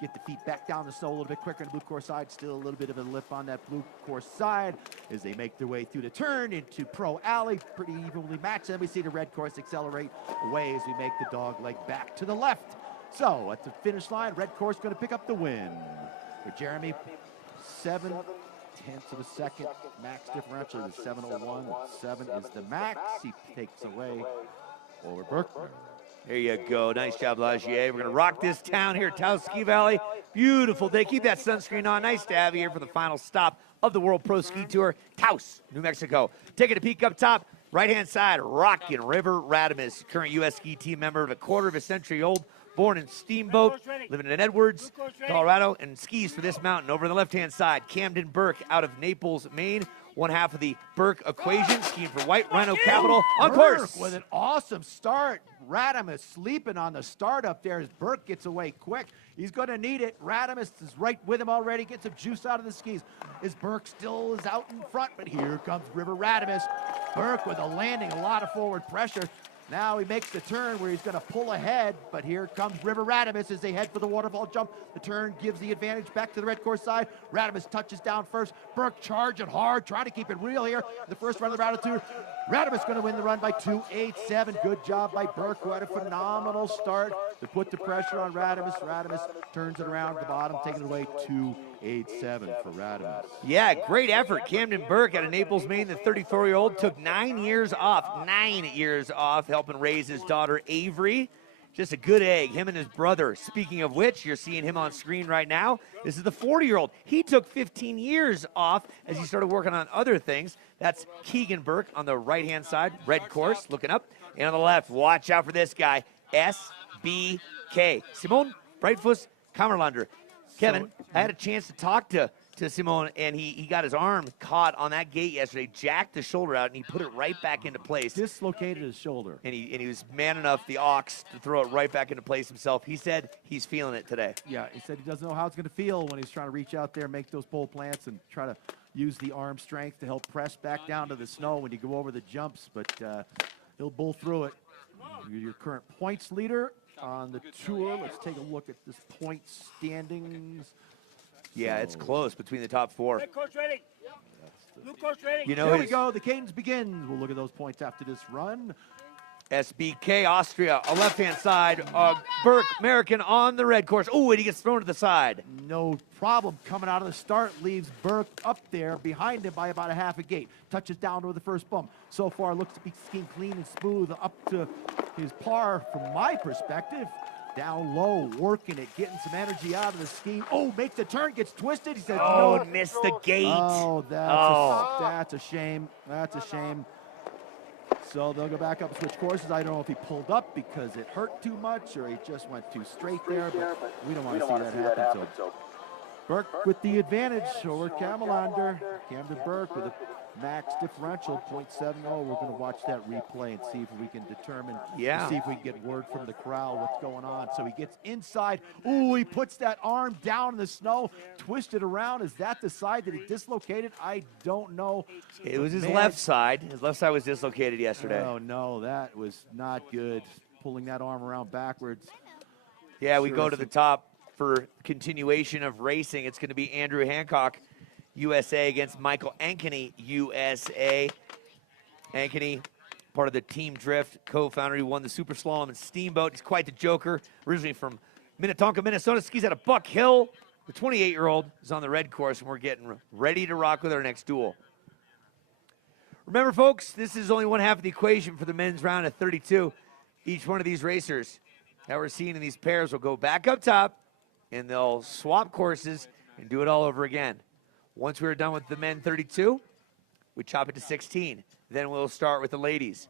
get the feet back down the snow a little bit quicker on the blue course side. Still a little bit of a lip on that blue course side as they make their way through the turn into Pro Alley. Pretty evenly matched. Then we see the red course accelerate away as we make the dog leg back to the left. So at the finish line, red course going to pick up the win. For Jeremy, 7/10 of a second max differential is 7:01.7 is the max. He takes away over Berkner. There you go. Nice job, Lagier. We're going to rock this town here at TAOS Ski Valley. Beautiful day. Keep that sunscreen on. Nice to have you here for the final stop of the World Pro Ski Tour, TAOS, New Mexico. Taking a peek up top, right-hand side, rocking River Radamus, current U.S. ski team member of a quarter of a century old, born in Steamboat, living in Edwards, Colorado, and skis for this mountain. Over on the left-hand side, Camden Burke out of Naples, Maine. One half of the Burke equation, skiing for White Rhino Capital on course. With an awesome start. Radamus sleeping on the start up there as Burke gets away quick. He's going to need it. Radamus is right with him already, gets some juice out of the skis. As Burke still is out in front, but here comes River Radamus. Burke with a landing, a lot of forward pressure. Now he makes the turn where he's going to pull ahead, but here comes River Radamus as they head for the waterfall jump. The turn gives the advantage back to the red course side. Radamus touches down first. Burke charging hard, trying to keep it real here. The first run of the round of 2. Radamus going to win the run by 2:87. Good job by Burke, who had a phenomenal start to put the pressure on Radamus. Radamus turns it around at the bottom, taking it away 2:87 for Radamus. Yeah, great effort. Camden Burke out of Naples, Maine, the 34-year-old, took 9 years off, helping raise his daughter Avery. Just a good egg, him and his brother. Speaking of which, you're seeing him on screen right now. This is the 40-year-old. He took 15 years off as he started working on other things. That's Keegan Burke on the right-hand side, red course, looking up. And on the left, watch out for this guy, SBK, Simon Breitfuss Kammerlander. Kevin, I had a chance to talk to Simon, and he got his arm caught on that gate yesterday, jacked the shoulder out, and he put it right back into place. Dislocated his shoulder. And he was man enough, the ox, to throw it right back into place himself. He said he's feeling it today. Yeah, he said he doesn't know how it's going to feel when he's trying to reach out there, make those pole plants, and try to use the arm strength to help press back down to the snow when you go over the jumps, but he'll bull through it. Your current points leader on the tour. Let's take a look at this point standings. Yeah, it's close between the top 4. You know, here we go. The cadence begins. We'll look at those points after this run. SBK Austria, a left-hand side. Burke, American on the red course. Oh, and he gets thrown to the side. No problem coming out of the start, leaves Burke up there behind him by about a half a gate. Touches down over the first bump. So far looks to be skiing clean and smooth up to his par from my perspective. Down low, working it, getting some energy out of the ski. Oh, makes the turn, gets twisted. He says, Oh, no. missed the gate. Oh, that's a shame. That's a shame. So they'll go back up and switch courses. I don't know if he pulled up because it hurt too much or he just went too straight there, but we don't want to see that happen. So Burke with the advantage over Camelander. Camden Burke with a max differential, 0.70. We're going to watch that replay and see if we can determine, see if we can get word from the crowd what's going on. So he gets inside. Ooh, he puts that arm down in the snow, twisted around. Is that the side that he dislocated? I don't know. It was his left side. His left side was dislocated yesterday. Oh, no, that was not good. Pulling that arm around backwards. Yeah, we go to the top for continuation of racing. It's going to be Andrew Hancock, USA, against Michael Ankeny, USA. Ankeny, part of the Team Drift, co-founder. He won the Super Slalom and Steamboat. He's quite the joker. Originally from Minnetonka, Minnesota. Skis out of Buck Hill. The 28-year-old is on the red course, and we're getting ready to rock with our next duel. Remember, folks, this is only one half of the equation for the men's round of 32. Each one of these racers that we're seeing in these pairs will go back up top, and they'll swap courses and do it all over again. Once we're done with the men 32, we chop it to 16. Then we'll start with the ladies.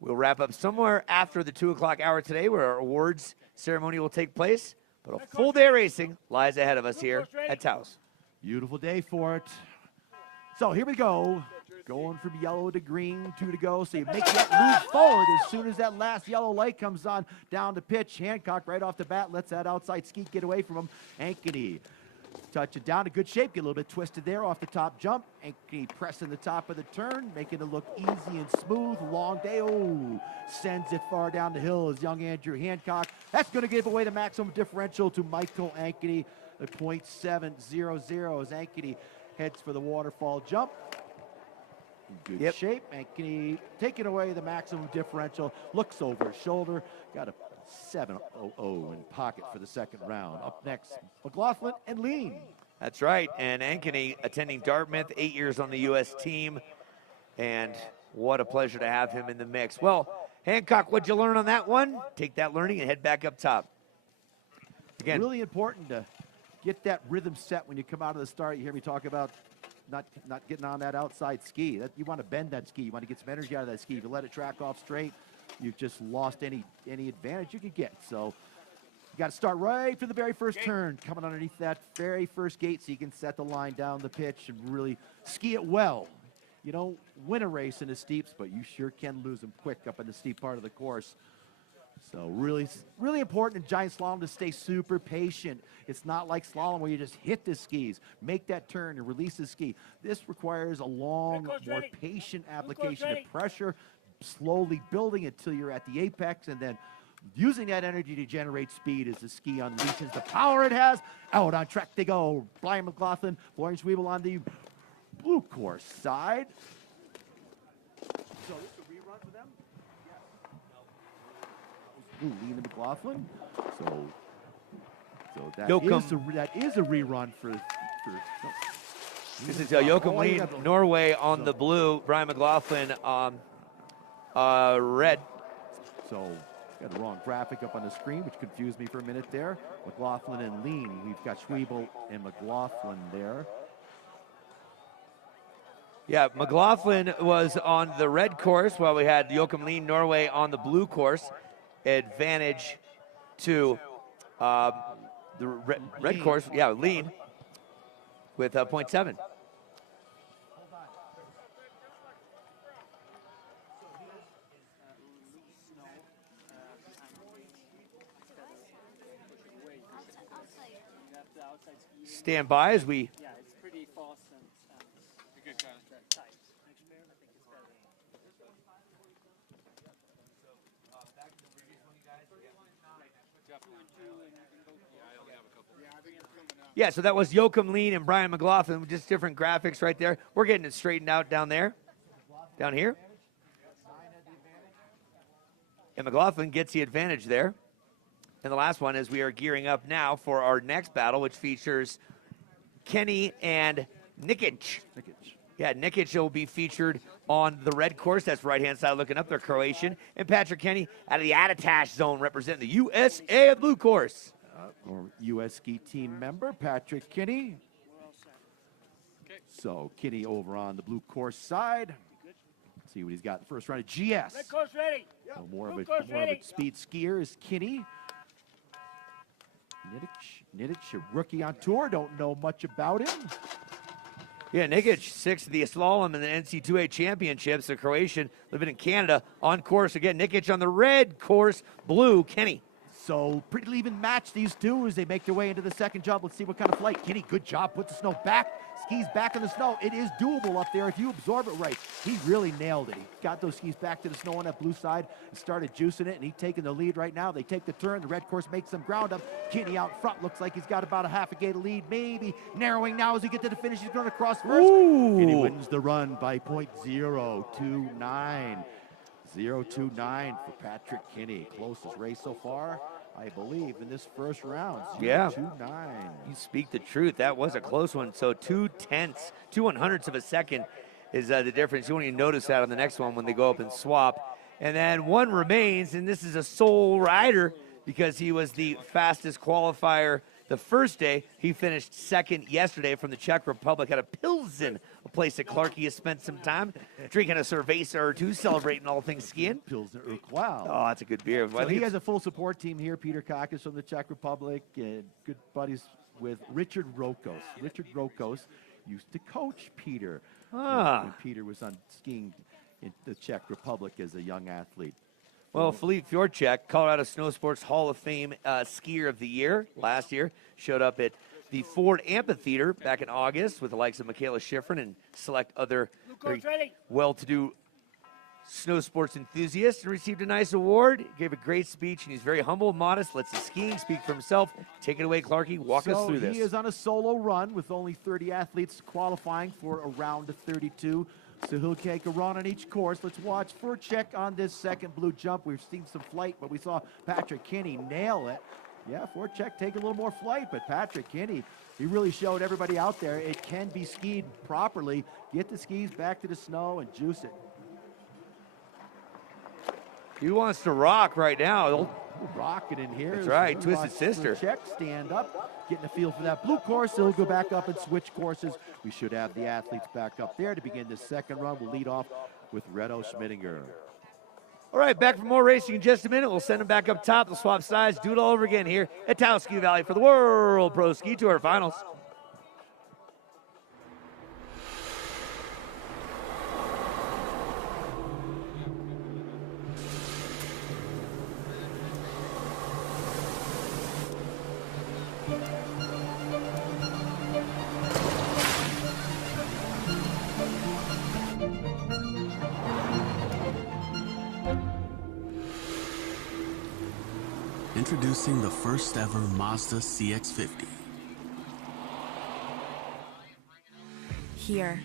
We'll wrap up somewhere after the 2 o'clock hour today where our awards ceremony will take place. But a full day of racing lies ahead of us here at TAOS. Beautiful day for it. So here we go. Going from yellow to green, 2 to go. So you make that move forward as soon as that last yellow light comes on down the pitch. Hancock right off the bat lets that outside ski get away from him. Ankeny touch it down to good shape. Get a little bit twisted there off the top jump. Ankeny pressing the top of the turn, making it look easy and smooth. Long day. Oh, sends it far down the hill as young Andrew Hancock. That's going to give away the maximum differential to Michael Ankeny at 0.700 as Ankeny heads for the waterfall jump. Good shape. Ankeny taking away the maximum differential. Looks over his shoulder. Got a 7.00 in pocket for the second round. Up next, McLaughlin and Lean. That's right. And Ankeny attending Dartmouth, 8 years on the U.S. team. And what a pleasure to have him in the mix. Well, Hancock, what'd you learn on that one? Take that learning and head back up top. Again, really important to get that rhythm set when you come out of the start. You hear me talk about not getting on that outside ski. You want to bend that ski. You want to get some energy out of that ski. If you let it track off straight, you've just lost any advantage you could get. So you got to start right from the very first turn, coming underneath that very first gate so you can set the line down the pitch and really ski it well. You don't win a race in the steeps, but you sure can lose them quick up in the steep part of the course. So really, really important in giant slalom to stay super patient. It's not like slalom where you just hit the skis, make that turn and release the ski. This requires a long, more patient application of pressure, slowly building until you're at the apex and then using that energy to generate speed as the ski unleashes the power it has. Out on track they go. Brian McLaughlin, Florian Schwebel on the blue course side. So it's a rerun for them? Yes. Lean and McLaughlin. So that is a rerun for this is Joachim Lean, Norway on the blue, Brian McLaughlin red. So got the wrong graphic up on the screen, which confused me for a minute there. McLaughlin and Lean. We've got Schwebel and McLaughlin there. Yeah, McLaughlin was on the red course while we had Joachim Lean, Norway, on the blue course. Advantage to the red course. Yeah, Lean with 0.7. Stand by as we. Yeah, it's pretty fast and tight. Yeah, so that was Joachim Lean and Brian McLaughlin, just different graphics right there. We're getting it straightened out down there, down here. And McLaughlin gets the advantage there. And the last one is we are gearing up now for our next battle, which features Kenny and Nikic. Yeah, Nikic will be featured on the red course. That's right-hand side looking up. They're Croatian. And Patrick Kenny out of the Attitash zone representing the USA blue course. Or U.S. ski team member, Patrick Kinney. So Kinney over on the blue course side. See what he's got in the first round of GS. Red course ready. More of a speed skier is Kinney. Nikic, a rookie on tour. Don't know much about him. Yeah, Nikic, sixth of the slalom in the NC2A championships. The Croatian living in Canada on course. Again, Nikic on the red course, blue, Kenny. So pretty even match these two as they make their way into the second jump. Let's see what kind of flight. Kenny, good job, put the snow back. Skis back in the snow. It is doable up there if you absorb it right. He really nailed it. He got those skis back to the snow on that blue side and started juicing it, and he's taking the lead right now. They take the turn. The red course makes some ground up. Kenny out front. Looks like he's got about a half a gate of lead, maybe narrowing now as we get to the finish. He's going to cross first. Ooh. Kenny wins the run by .029. 0.29 for Patrick Kenny. Closest race so far, I believe, in this first round. 0.29. You speak the truth. That was a close one. So 2/100ths of a second is the difference. You won't even notice that on the next one when they go up and swap. And then one remains, and this is a sole rider because he was the fastest qualifier the first day. He finished second yesterday from the Czech Republic out of Pilsen, a place that Clarkie has spent some time drinking a cerveza or two, celebrating all things skiing. Pilsner Wow. Oh, that's a good beer. So he has a full support team here. Peter Kakis from the Czech Republic, and good buddies with Richard Rokos. Richard Rokos used to coach Peter when Peter was on skiing in the Czech Republic as a young athlete. Well, Philippe Fjordchek, Colorado Snow Sports Hall of Fame skier of the year last year, showed up at the Ford Amphitheater back in August with the likes of Michaela Schifrin and select other very well-to-do snow sports enthusiasts, and received a nice award. Gave a great speech, and he's very humble, modest, lets the skiing speak for himself. Take it away, Clarkie. Walk us through this. He is on a solo run with only 30 athletes qualifying for a round of 32. So he'll take a run on each course. Let's watch Fjordchek on this second blue jump. We've seen some flight, but we saw Patrick Kinney nail it. Yeah, Fjordchek take a little more flight, but Patrick Kinney, he really showed everybody out there it can be skied properly. Get the skis back to the snow and juice it. He wants to rock right now. Rocking in here. That's right, Twisted Sister. Check, stand up, getting a feel for that blue course. He'll go back up and switch courses. We should have the athletes back up there to begin the second run. We'll lead off with Reto Schmittinger. All right, back for more racing in just a minute. We'll send them back up top. They'll swap sides, do it all over again here at Taos Ski Valley for the World Pro Ski Tour Finals. Introducing the first ever Mazda CX-50. Here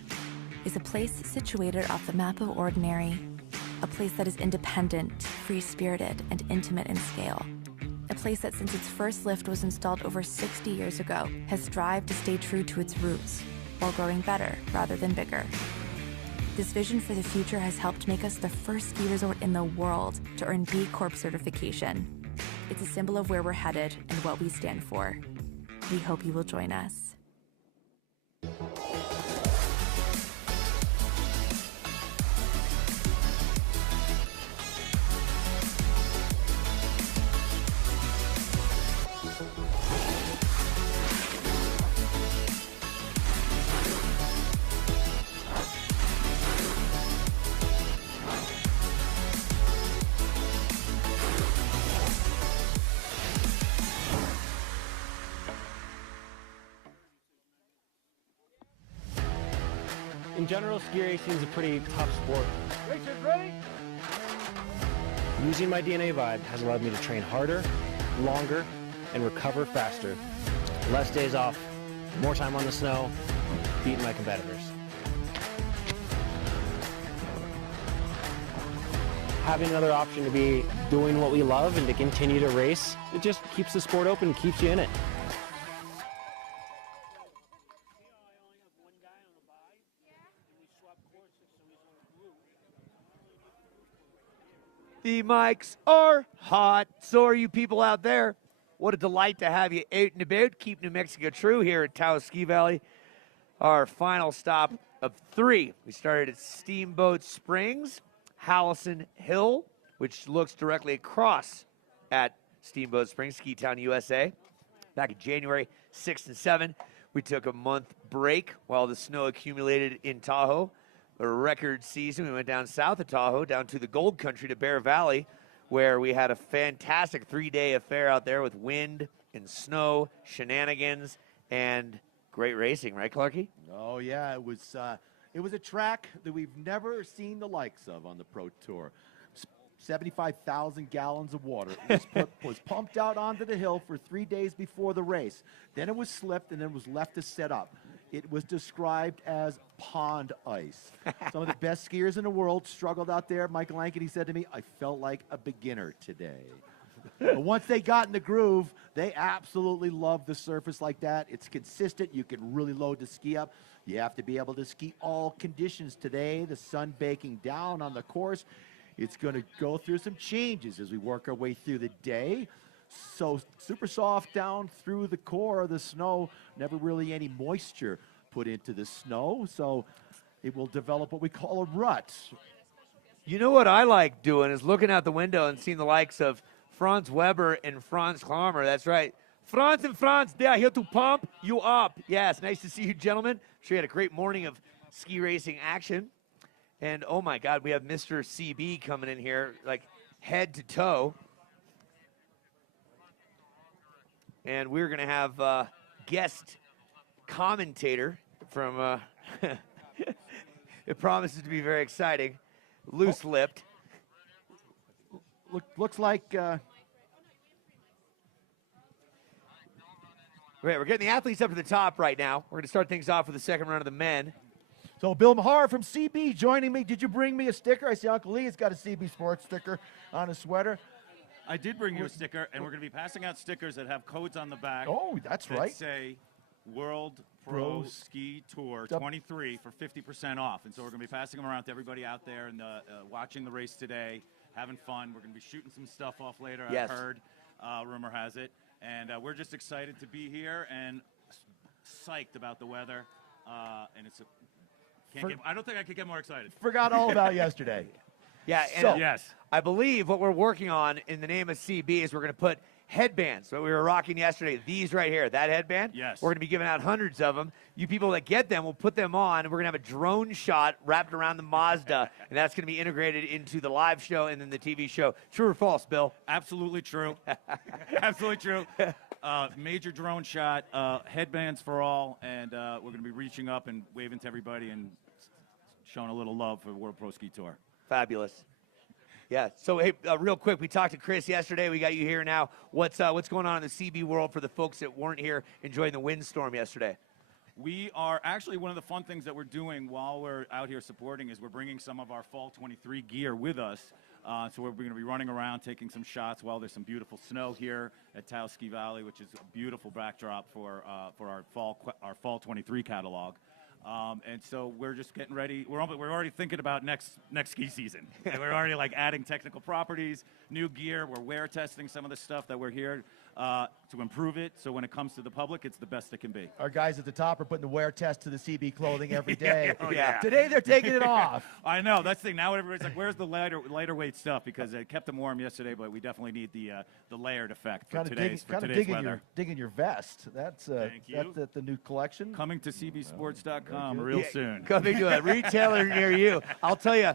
is a place situated off the map of ordinary, a place that is independent, free-spirited, and intimate in scale. A place that since its first lift was installed over 60 years ago has strived to stay true to its roots while growing better rather than bigger. This vision for the future has helped make us the first ski resort in the world to earn B Corp certification. It's a symbol of where we're headed and what we stand for. We hope you will join us. In general, ski racing is a pretty tough sport. Racers ready? Using my DNA vibe has allowed me to train harder, longer, and recover faster. Less days off, more time on the snow, beating my competitors. having another option to be doing what we love and to continue to race, it just keeps the sport open, keeps you in it. The mics are hot. So are you people out there. What a delight to have you out and about. Keep New Mexico true here at TAOS Ski Valley. Our final stop of 3. We started at Steamboat Springs, Howelson Hill, which looks directly across at Steamboat Springs, Ski Town, USA. Back in January 6th and 7th, we took a month break while the snow accumulated in Tahoe. A record season. We went down south of Tahoe, down to the Gold Country to Bear Valley, where we had a fantastic 3-day affair out there with wind and snow, shenanigans, and great racing, right, Clarky? Oh yeah, it was a track that we've never seen the likes of on the Pro Tour. 75,000 gallons of water was pumped out onto the hill for 3 days before the race. Then it was slipped and then was left to set up. It was described as pond ice. Some of the best skiers in the world struggled out there. Michael Ankeny said to me, I felt like a beginner today. But once they got in the groove, they absolutely love the surface like that. It's consistent. You can really load the ski up. You have to be able to ski all conditions today. The sun baking down on the course. It's going to go through some changes as we work our way through the day. So super soft down through the core of the snow, never really any moisture put into the snow, so it will develop what we call a rut. You know what I like doing is looking out the window and seeing the likes of Franz Weber and Franz Klammer. That's right. Franz and Franz, they are here to pump you up. Yes, nice to see you, gentlemen. I'm sure you had a great morning of ski racing action. And, oh, my God, we have Mr. CB coming in here, like head to toe. And we're going to have a guest commentator from, it promises to be very exciting, loose-lipped. Looks like... Right, we're getting the athletes up to the top right now. We're going to start things off with the second run of the men. So Bill Mahar from CB joining me. Did you bring me a sticker? I see Uncle Lee has got a CB Sports sticker on his sweater. I did bring you a sticker, and we're going to be passing out stickers that have codes on the back. Oh, that's that right. say World Pro Ski Tour 23 for 50% off. And so we're going to be passing them around to everybody out there and watching the race today, having fun. We're going to be shooting some stuff off later, yes. I've heard. Rumor has it. And we're just excited to be here and psyched about the weather. And it's I don't think I could get more excited. Forgot all about yesterday. Yeah, and So- Yes. I believe what we're working on in the name of CB is we're going to put headbands. What we were rocking yesterday, these right here, that headband. Yes. We're going to be giving out hundreds of them. You people that get them, we'll put them on, and we're going to have a drone shot wrapped around the Mazda, and that's going to be integrated into the live show and then the TV show. True or false, Bill? Absolutely true. Absolutely true. Major drone shot, headbands for all, and we're going to be reaching up and waving to everybody and showing a little love for World Pro Ski Tour. Fabulous. Yeah. So, hey, real quick, we talked to Chris yesterday. We got you here now. What's going on in the CB world for the folks that weren't here enjoying the windstorm yesterday? We are actually, one of the fun things that we're doing while we're out here supporting is we're bringing some of our Fall 23 gear with us. So we're going to be running around taking some shots while there's some beautiful snow here at TAOS Ski Valley, which is a beautiful backdrop for our Fall 23 catalog. And so we're just getting ready. We're already thinking about next ski season. And we're already like adding technical properties, new gear. We're wear testing some of the stuff that we're here to improve it. So when it comes to the public, it's the best it can be. Our guys at the top are putting the wear test to the CB clothing every day. Oh, yeah. Today they're taking it off. I know, that's the thing. Now everybody's like, where's the lighter weight stuff? Because it kept them warm yesterday, but we definitely need the layered effect for today's weather. Digging your vest. That's Thank you. that's the new collection. Coming to cbsports.com real soon. Coming to a retailer near you. I'll tell you,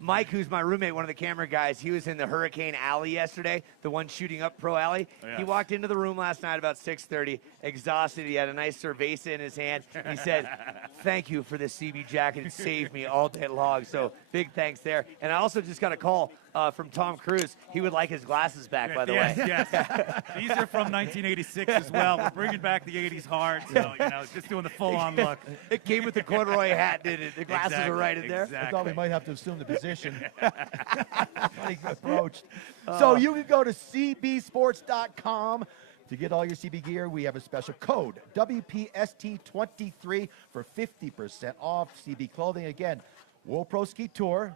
Mike, who's my roommate, one of the camera guys, he was in the Hurricane Alley yesterday, the one shooting up Pro Alley. Oh, yeah. He walked into the room last night about 6:30, exhausted. He had a nice cerveza in his hand. He said, thank you for this CB jacket. It saved me all day long. So big thanks there. And I also just got a call. from Tom Cruise. He would like his glasses back, by the way. Yes. These are from 1986 as well. We're bringing back the 80s hard, so, just doing the full-on look. It came with the corduroy hat, didn't it? The glasses are right in there. I thought we might have to assume the position when he approached. So you can go to cbsports.com to get all your CB gear. We have a special code, WPST23, for 50% off CB clothing. Again, World Pro Ski Tour.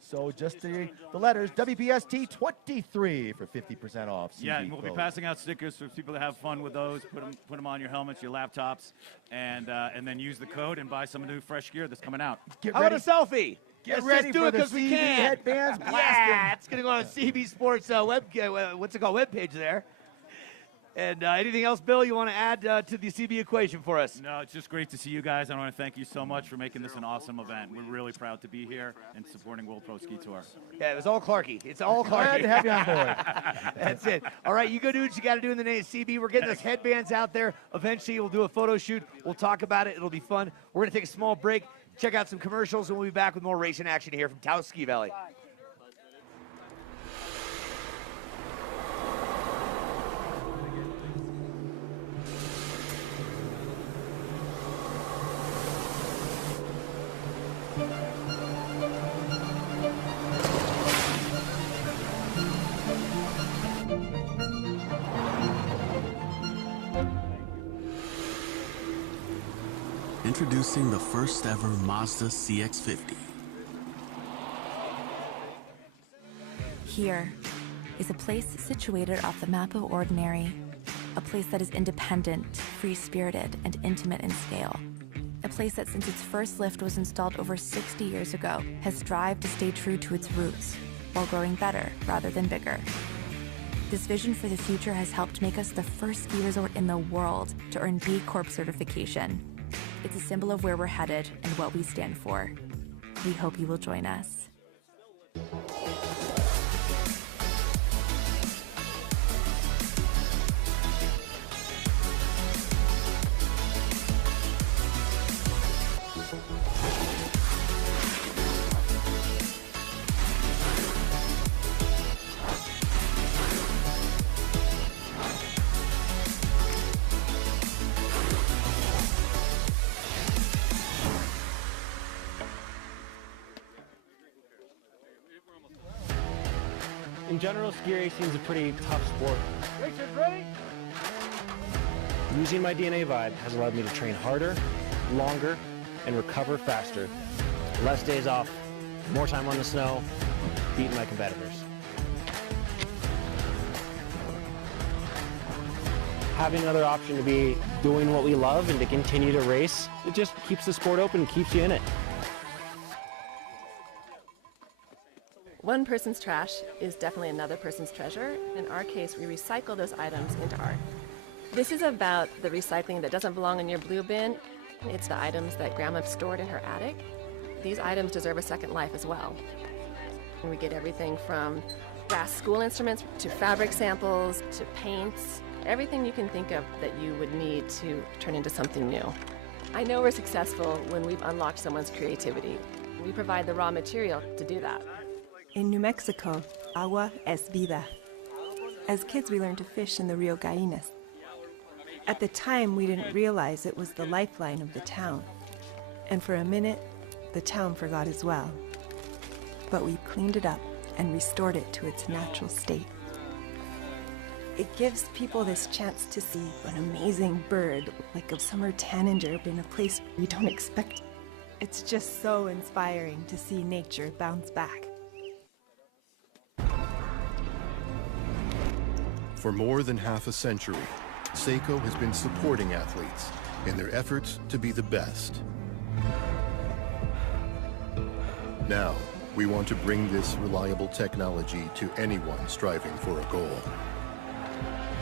So just the letters, WPST23 for 50% off CB Yeah, and we'll be clothing. passing out stickers for people to have fun with those. Put them on your helmets, your laptops, and then use the code and buy some new fresh gear that's coming out. Get How about ready. a selfie? Get Let's ready just do for it the because we CB can. headbands Yeah, blasting. it's going to go on CB Sports webpage there. And anything else, Bill, you want to add to the CB equation for us? No, it's just great to see you guys. I want to thank you so much for making this an awesome event. We're really proud to be here and supporting World Pro Ski Tour. Yeah, it was all Clarky. It's all Glad Clarky. to have you on board. That's it. All right, you go do what you got to do in the name of CB. We're getting those headbands out there. Eventually, we'll do a photo shoot. We'll talk about it. It'll be fun. We're going to take a small break, check out some commercials, and we'll be back with more racing action here from TAOS Ski Valley. Introducing the first ever Mazda CX-50. Here is a place situated off the map of ordinary, a place that is independent, free-spirited, and intimate in scale. A place that since its first lift was installed over 60 years ago has strived to stay true to its roots while growing better rather than bigger. This vision for the future has helped make us the first ski resort in the world to earn B Corp certification. It's a symbol of where we're headed and what we stand for. We hope you will join us. In general, ski racing is a pretty tough sport. Using my DNA vibe has allowed me to train harder, longer, and recover faster. Less days off, more time on the snow, beating my competitors. Having another option to be doing what we love and to continue to race, it just keeps the sport open and keeps you in it. One person's trash is definitely another person's treasure. In our case, we recycle those items into art. This is about the recycling that doesn't belong in your blue bin. It's the items that Grandma stored in her attic. These items deserve a second life as well. And we get everything from brass school instruments to fabric samples to paints, everything you can think of that you would need to turn into something new. I know we're successful when we've unlocked someone's creativity. We provide the raw material to do that. In New Mexico, agua es vida. As kids, we learned to fish in the Rio Gallinas. At the time, we didn't realize it was the lifeline of the town. And for a minute, the town forgot as well. But we cleaned it up and restored it to its natural state. It gives people this chance to see an amazing bird, like a summer tanager, in a place we don't expect. It's just so inspiring to see nature bounce back. For more than half a century, Seiko has been supporting athletes in their efforts to be the best. Now, we want to bring this reliable technology to anyone striving for a goal.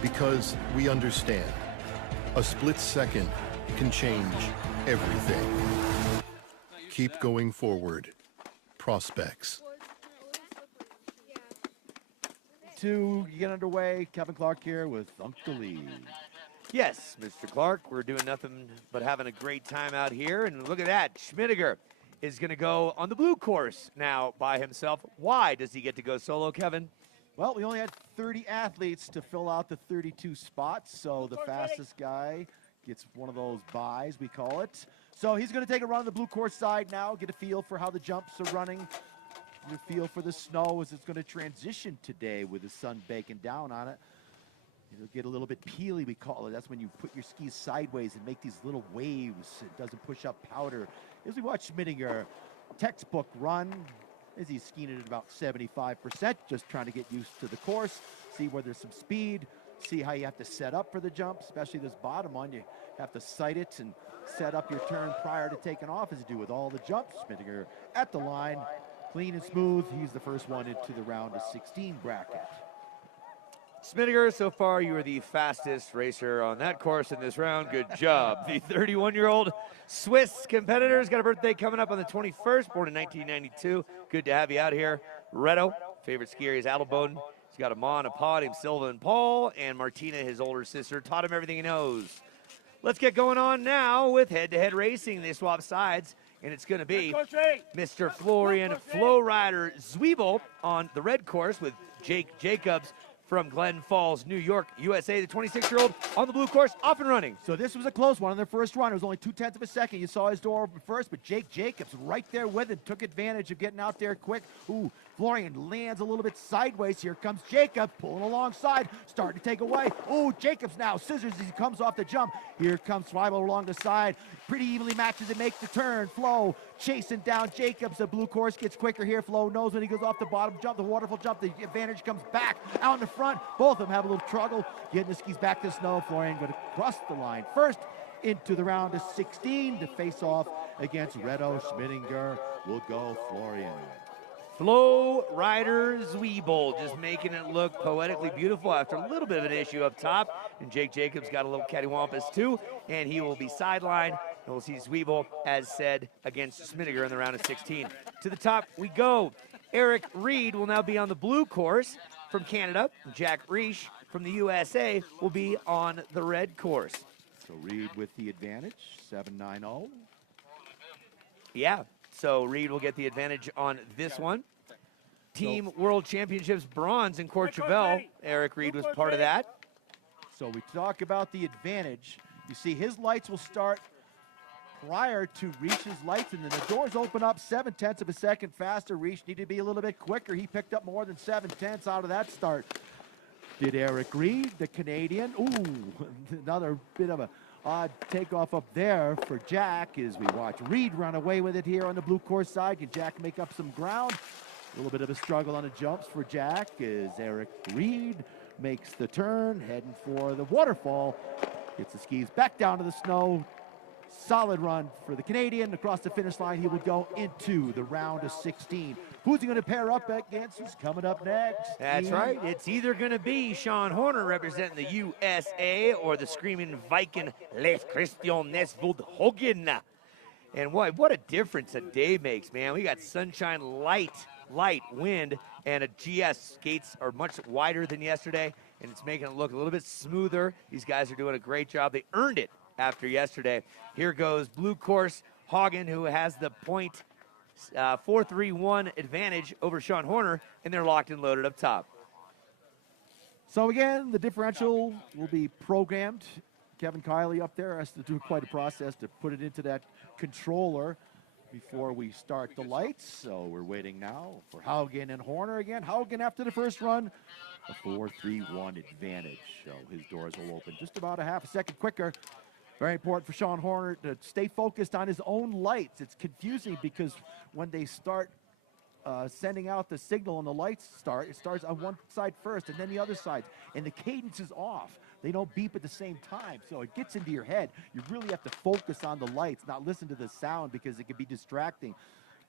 Because we understand, a split second can change everything. Keep going forward. Prospects. To get underway, Kevin Clark here with Uncle Lee. Yes, Mr. Clark, we're doing nothing but having a great time out here. And look at that, Schmidiger. is going to go on the blue course now by himself. Why does he get to go solo, Kevin? Well, we only had 30 athletes to fill out the 32 spots, so the fastest guy gets one of those buys, we call it. So he's going to take a run on the blue course side now, get a feel for how the jumps are running, get a feel for the snow as it's going to transition today with the sun baking down on it. It'll get a little bit peely, we call it. That's when you put your skis sideways and make these little waves. It doesn't push up powder. As we watch Schmittinger, textbook run, as he's skiing it at about 75%, just trying to get used to the course, see where there's some speed, see how you have to set up for the jump, especially this bottom one. You have to sight it and set up your turn prior to taking off, as you do with all the jumps. Schmittinger at the line, clean and smooth. He's the first one into the round of 16 bracket. Schmittinger, so far you are the fastest racer on that course in this round. Good job. The 31-year-old Swiss competitor's got a birthday coming up on the 21st, born in 1992. Good to have you out here. Reto, favorite skier is Adelboden. He's got a ma and a pa named Silva and Paul, and Martina, his older sister, taught him everything he knows. Let's get going on now with head-to-head racing. They swap sides, and it's going to be Mr. Florian Flowrider Zwiebel on the red course with Jake Jacobs from Glen Falls, New York, USA, the 26-year-old on the blue course, off and running. So this was a close one on their first run. It was only 0.2 of a second. You saw his door open first, but Jake Jacobs right there with him, took advantage of getting out there quick. Ooh, Florian lands a little bit sideways. Here comes Jacob, pulling alongside, starting to take away. Ooh, Jacobs now scissors as he comes off the jump. Here comes Zwiebel along the side. Pretty evenly matches to make the turn. Flo chasing down Jacobs. The blue course gets quicker here. Flo knows when he goes off the bottom jump, the waterfall jump, the advantage comes back out in the front. Both of them have a little struggle getting the skis back to the snow. Florian going to cross the line first into the round of 16 to face off against Reto. Schmittinger will go Florian. Flow Rider Zwiebel just making it look poetically beautiful after a little bit of an issue up top. And Jake Jacobs got a little cattywampus too, and he will be sidelined. And we'll see Zwiebel, as said, against Schmittinger in the round of 16. To the top we go. Eric Reed will now be on the blue course from Canada. Jack Reish from the USA will be on the red course. So Reed with the advantage, 7-9-0. Yeah, so Reed will get the advantage on this one. Team World Championships bronze in Courchevel. Eric Reed was part of that. So we talk about the advantage. You see his lights will start prior to Reish's lights, and then the doors open up 0.7 of a second faster. Reish needed to be a little bit quicker. He picked up more than 0.7 out of that start. Did Eric Reed, the Canadian. Ooh, another bit of a odd takeoff up there for Jack as we watch Reed run away with it here on the blue course side. Can Jack make up some ground? A little bit of a struggle on the jumps for Jack as Eric Reed makes the turn, heading for the waterfall. Gets the skis back down to the snow. Solid run for the Canadian. Across the finish line, he would go into the round of 16. Who's he going to pair up against? Who's coming up next? That's right. It's either going to be Sean Horner representing the USA or the screaming Viking Les Christian Nesvold Hogan. And what a difference a day makes, man. We got sunshine, light wind, and a GS. Skates are much wider than yesterday, and it's making it look a little bit smoother. These guys are doing a great job. They earned it after yesterday. Here goes blue course Hagen, who has the point 4-3-1 advantage over Sean Horner, and they're locked and loaded up top. So again, the differential will be programmed. Kevin Kiley up there has to do quite a process to put it into that controller before we start the lights. So we're waiting now for Haugen and Horner again. Haugen after the first run, a 4-3-1 advantage. So his doors will open just about a half a second quicker. Very important for Sean Horner to stay focused on his own lights. It's confusing because when they start sending out the signal and the lights start, it starts on one side first and then the other side, and the cadence is off. They don't beep at the same time, so it gets into your head. You really have to focus on the lights, not listen to the sound because it can be distracting.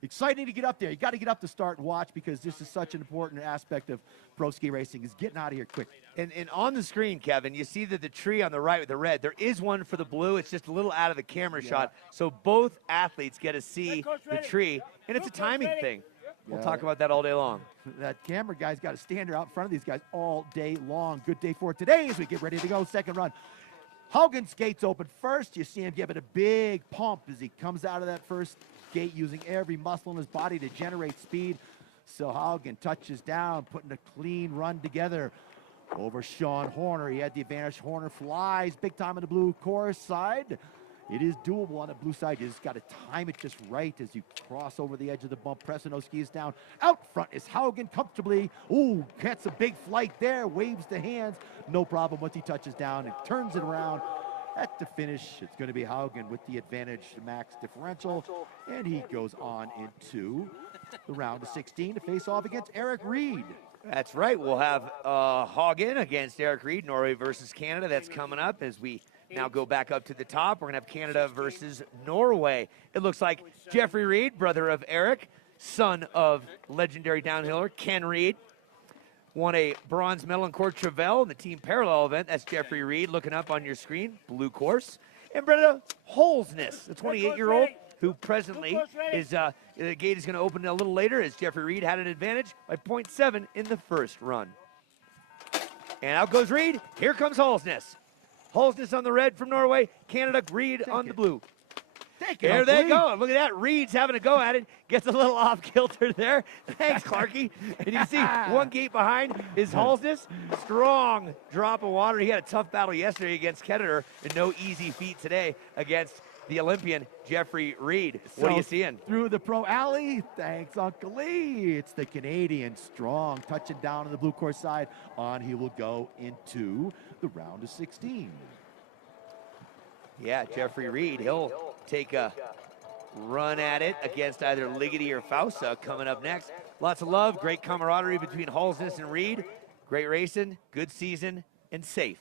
Exciting to get up there. You got to get up to start and watch because this is such an important aspect of pro ski racing, is getting out of here quick. And on the screen, Kevin, you see that the tree on the right with the red, there is one for the blue. It's just a little out of the camera shot. So both athletes get to see the tree, and it's a timing thing. We'll talk about that all day long. That camera guy's got to stand out in front of these guys all day long. Good day for today as we get ready to go. Second run. Haugen skates open first. You see him give it a big pump as he comes out of that first gate using every muscle in his body to generate speed. So Haugen touches down, putting a clean run together over Sean Horner. He had the advantage. Horner flies big time on the blue course side. It is doable on the blue side. You just got to time it just right as you cross over the edge of the bump. pressing those skis down. Out front is Haugen comfortably. Ooh, gets a big flight there. Waves the hands. No problem once he touches down and turns it around. At the finish, it's going to be Haugen with the advantage, max differential. And he goes on into the round of 16 to face off against Eric Reed. That's right. We'll have Haugen against Eric Reed, Norway versus Canada. That's coming up as we now go back up to the top. We're going to have Canada versus Norway. It looks like Jeffrey Reed, brother of Eric, son of legendary downhiller Ken Reed, won a bronze medal in Courchevel in the team parallel event. That's Jeffrey Reed looking up on your screen, blue course. And Brenda Holsness, the 28-year-old who presently is, the gate is going to open a little later as Jeffrey Reed had an advantage by 0.7 in the first run. And out goes Reed. Here comes Holsness. Holsness on the red from Norway, Canada, Reed on the blue. There they go. Look at that. Reed's having a go at it. Gets a little off kilter there. Thanks, Clarky. And you can see one gate behind is Holsness. Strong drop of water. He had a tough battle yesterday against Ketterer and no easy feat today against the Olympian Jeffrey Reed. What are you seeing? Through the pro alley. Thanks, Uncle Lee. It's the Canadian Strong touching down on the blue course side. On he will go into the round of 16. Yeah, Jeffrey Reed, he'll take a run at it against either Ligety or Fausa coming up next. Lots of love, great camaraderie between Holsness and Reed. Great racing, good season, and safe.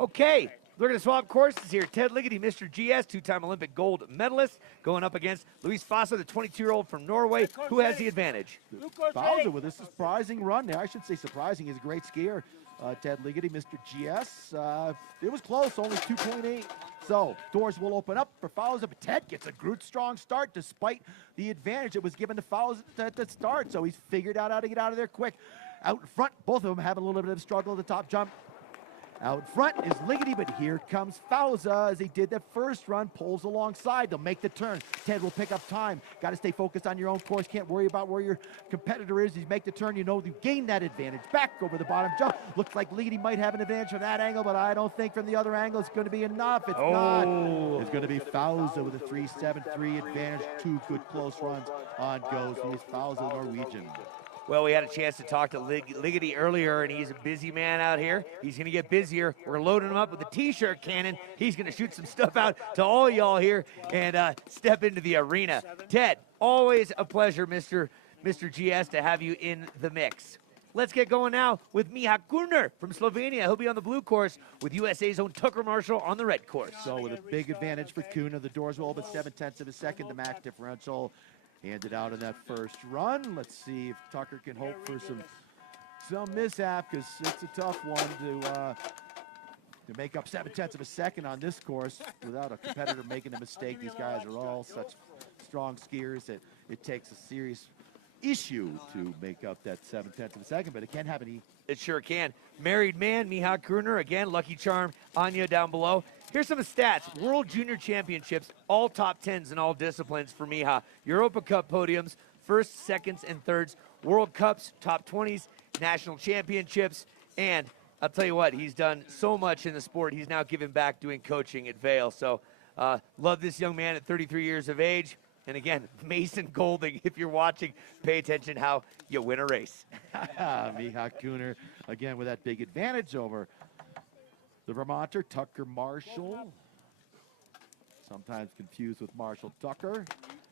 Okay, we're going to swap courses here. Ted Ligety, Mr. GS, two-time Olympic gold medalist, going up against Luis Fausa, the 22-year-old from Norway. Who has the advantage? Fausa with a surprising run there. I should say surprising. He's a great skier. Ted Ligety, Mr. GS. It was close, only 2.8. So doors will open up for Fausa, but Ted gets a good strong start despite the advantage that was given to Fausa at the start. So he's figured out how to get out of there quick. Out in front, both of them having a little bit of struggle at the top jump. Out front is Ligety, but here comes Fausa as he did that first run, pulls alongside. They'll make the turn. Ted will pick up time. Got to stay focused on your own course. Can't worry about where your competitor is. You make the turn, you know you gain that advantage. Back over the bottom jump. Looks like Ligety might have an advantage from that angle, but I don't think from the other angle it's going to be enough. It's not. It's going to be Fausa with a 3.73 advantage. Two good close runs. On goes Luis Fausa, Norwegian. Well, we had a chance to talk to Ligety earlier, and he's a busy man out here. He's going to get busier. We're loading him up with a T-shirt cannon. He's going to shoot some stuff out to all y'all here and step into the arena. Ted, always a pleasure, Mr. GS, to have you in the mix. Let's get going now with Miha Kurner from Slovenia. He'll be on the blue course with USA's own Tucker Marshall on the red course. So with a big advantage for Kuna, the doors will open 0.7 of a second, the max differential. Handed out in that first run. Let's see if Tucker can hope for some mishap, because it's a tough one to make up 0.7 of a second on this course without a competitor making a mistake. These guys are all such strong skiers that it takes a serious issue to make up that 0.7 of a second, but it can happen. It sure can. Married man, Miha Kurner, again, lucky charm, Anya down below. Here's some stats. World Junior Championships, all top 10s in all disciplines for Miha. Europa Cup podiums, first, seconds, and thirds. World Cups, top 20s, national championships. And I'll tell you what, he's done so much in the sport. He's now giving back doing coaching at Vail. So love this young man at 33 years of age. And again, Mason Golding, if you're watching, pay attention how you win a race. Miha Kurner, again, with that big advantage over the Vermonter, Tucker Marshall. Sometimes confused with Marshall Tucker.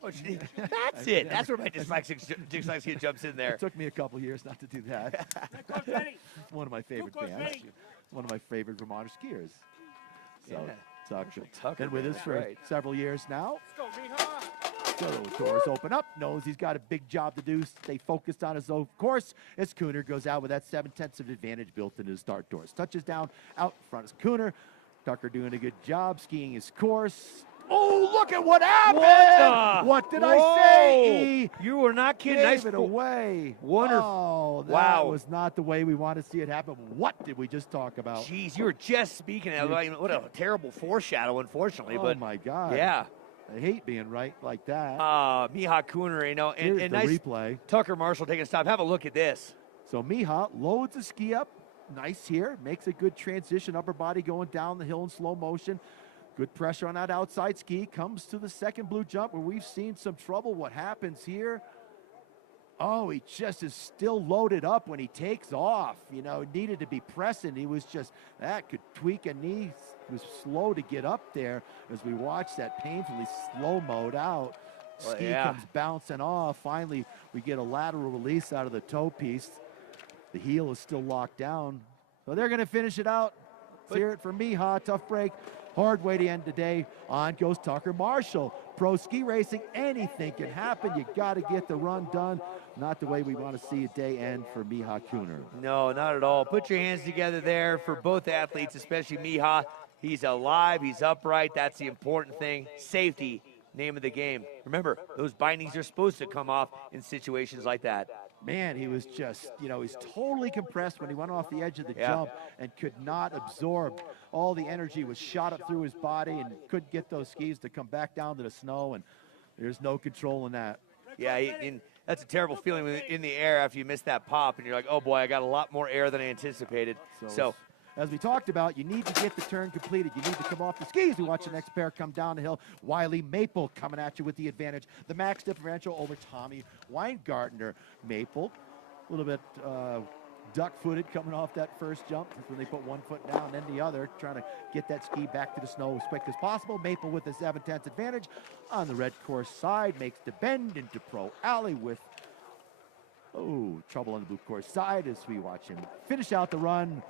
Oh, that's it. That's where my dyslexia jumps in there. It took me a couple years not to do that. One of my favorite bands. One of my favorite Vermonter skiers. So, yeah. Tucker. Been with us for several years now. So those doors open up, knows he's got a big job to do, stay focused on his own course as Kurner goes out with that 0.7 of advantage built into his start doors. Touches down out in front is Kurner. Tucker doing a good job skiing his course. Oh, look at what happened! What did I say? You were not kidding. Gave Nice it away. Wonderful. Oh, that Wow. was not the way we want to see it happen. What did we just talk about? Jeez, you were just speaking of what a terrible foreshadow, unfortunately. Oh, but my God. yeah. I hate being right like that. Miha Kuhner, Here's and the nice replay. Tucker Marshall taking a stop. Have a look at this. So Miha loads the ski up. Nice here. Makes a good transition. Upper body going down the hill in slow motion. Good pressure on that outside ski. Comes to the second blue jump where we've seen some trouble. What happens here? Oh, he just is still loaded up when he takes off. You know, needed to be pressing. He was just, that could tweak a knee. He was slow to get up there as we watch that painfully slow mode out. Well, Ski yeah. comes bouncing off. Finally, we get a lateral release out of the toe piece. The heel is still locked down. So they're going to finish it out. Let's hear it for Miha. Tough break. Hard way to end the day. On goes Tucker Marshall. Pro ski racing, anything can happen. You got to get the run done. Not the way we want to see a day end for Miha Kuhner. No, not at all. Put your hands together there for both athletes, especially Miha. He's alive. He's upright. That's the important thing. Safety, name of the game. Remember, those bindings are supposed to come off in situations like that. Man, he was just, you know, he's totally compressed when he went off the edge of the jump and could not absorb. All the energy was shot up through his body and couldn't get those skis to come back down to the snow, and there's no control in that. Yeah, that's a terrible feeling when in the air after you miss that pop, and you're like, oh boy, I got a lot more air than I anticipated. So as we talked about, you need to get the turn completed. You need to come off the skis. We watch the next pair come down the hill. Wiley Maple coming at you with the advantage. The max differential over Tommy Weingartner. Maple, a little bit duck-footed coming off that first jump. That's when they put one foot down and then the other, trying to get that ski back to the snow as quick as possible. Maple with the 7/10 advantage on the red course side. Makes the bend into Pro Alley with, trouble on the blue course side as we watch him finish out the run.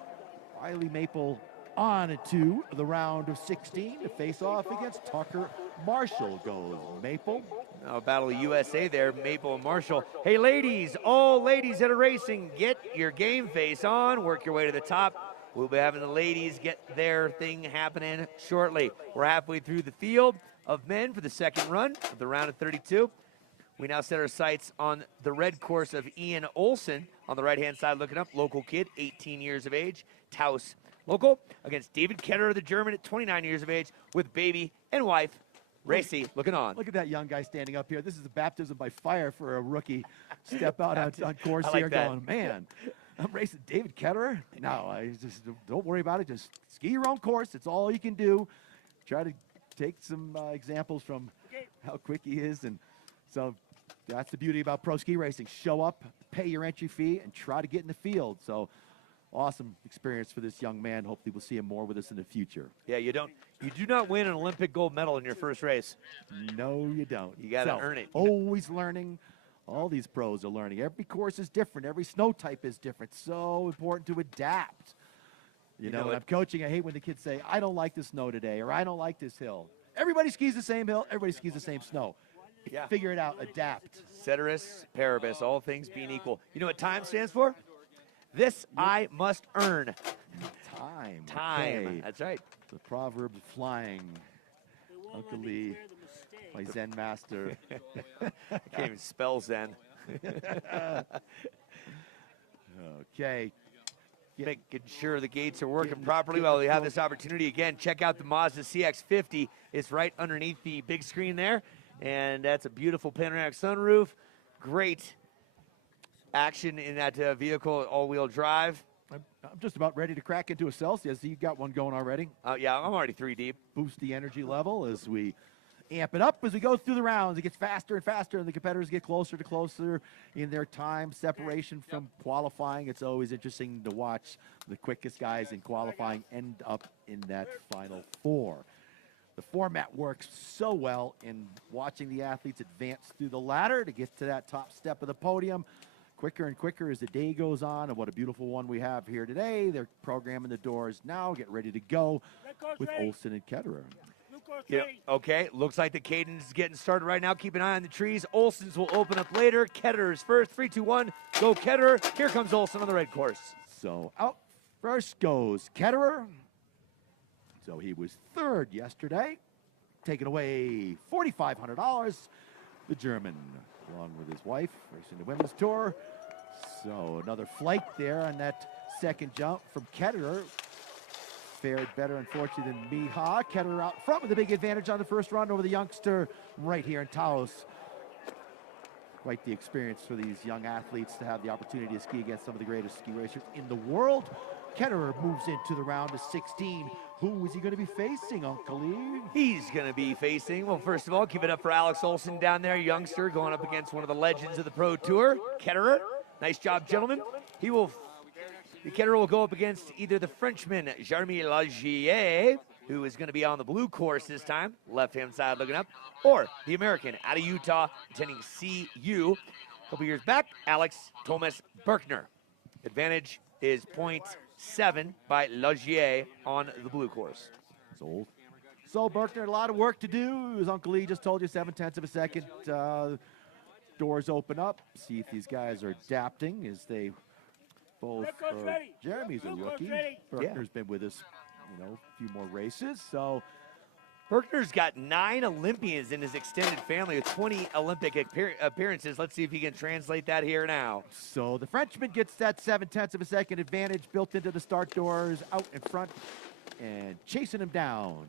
Wiley Maple on to the round of 16 to face off against Tucker Marshall. Goes Maple. Now, Battle of USA there, Maple and Marshall. Hey, ladies, all ladies that are racing, get your game face on. Work your way to the top. We'll be having the ladies get their thing happening shortly. We're halfway through the field of men for the second run of the round of 32. We now set our sights on the red course of Ian Olsen on the right-hand side, looking up. Local kid, 18 years of age, TAOS local, against David Ketterer, the German, at 29 years of age, with baby and wife. Racy looking on. Look at that young guy standing up here. This is a baptism by fire for a rookie. Step out on course like here that. going, man, I'm racing David Ketterer. No, I just don't worry about it. Just ski your own course. It's all you can do. Try to take some examples from how quick he is. And so that's the beauty about pro ski racing. Show up, pay your entry fee, and try to get in the field. So awesome experience for this young man. Hopefully we'll see him more with us in the future. Yeah, you do not win an Olympic gold medal in your first race. No, you don't. You got to earn it. Always learning. All these pros are learning. Every course is different. Every snow type is different. So important to adapt. You know, when I'm coaching, I hate when the kids say, I don't like the snow today, or I don't like this hill. Everybody skis the same hill. Everybody skis the same snow. Yeah. Figure it out. Adapt. Ceteris paribus, all things being equal. You know what time stands for? This I must earn. Time. Time. Okay. That's right. The proverb flying. Uncle Lee, my Zen master. I can't even spell Zen. Okay. Making sure the gates are working properly while we have this opportunity. Again, check out the Mazda CX-50. It's right underneath the big screen there. And that's a beautiful panoramic sunroof. Great action in that vehicle, all-wheel drive. I'm just about ready to crack into a Celsius. You got one going already. Yeah, I'm already 3 deep. Boost the energy level as we amp it up as we go through the rounds. It gets faster and faster, and the competitors get closer to closer in their time separation from qualifying. It's always interesting to watch the quickest guys in qualifying end up in that final four. The format works so well in watching the athletes advance through the ladder to get to that top step of the podium. Quicker and quicker as the day goes on, and what a beautiful one we have here today. They're programming the doors now, get ready to go with Olsen and Ketterer. Yeah, okay, looks like the cadence is getting started right now. Keep an eye on the trees. Olsen's will open up later. Ketterer's first. 3, 2, 1. Go Ketterer. Here comes Olsen on the red course. So out first goes Ketterer. So he was third yesterday. taking away $4,500. The German, along with his wife, racing the women's tour. So another flight there on that second jump from Ketterer. Fared better, unfortunately, than Miha. Ketterer out front with a big advantage on the first run over the youngster right here in TAOS. Quite the experience for these young athletes to have the opportunity to ski against some of the greatest ski racers in the world. Ketterer moves into the round of 16. Who is he going to be facing, Uncle Lee? He's going to be facing, well, first of all, give it up for Alex Olson down there, youngster, going up against one of the legends of the Pro Tour, Ketterer. Nice job, gentlemen. Ketterer will go up against either the Frenchman, Jeremy Lagier, who is going to be on the blue course this time, left-hand side looking up, or the American out of Utah, attending CU. A couple years back, Alex Thomas Berkner. Advantage is 0.7 by Lagier on the blue course. So Berkner, a lot of work to do. As Uncle Lee just told you, 0.7 of a second. Doors open up. See if these guys are adapting as they both. Jeremy's a rookie. Berkner's been with us, a few more races. So Berkner's got 9 Olympians in his extended family with 20 Olympic appearances. Let's see if he can translate that here now. So the Frenchman gets that 0.7 of a second advantage built into the start doors, out in front, and chasing him down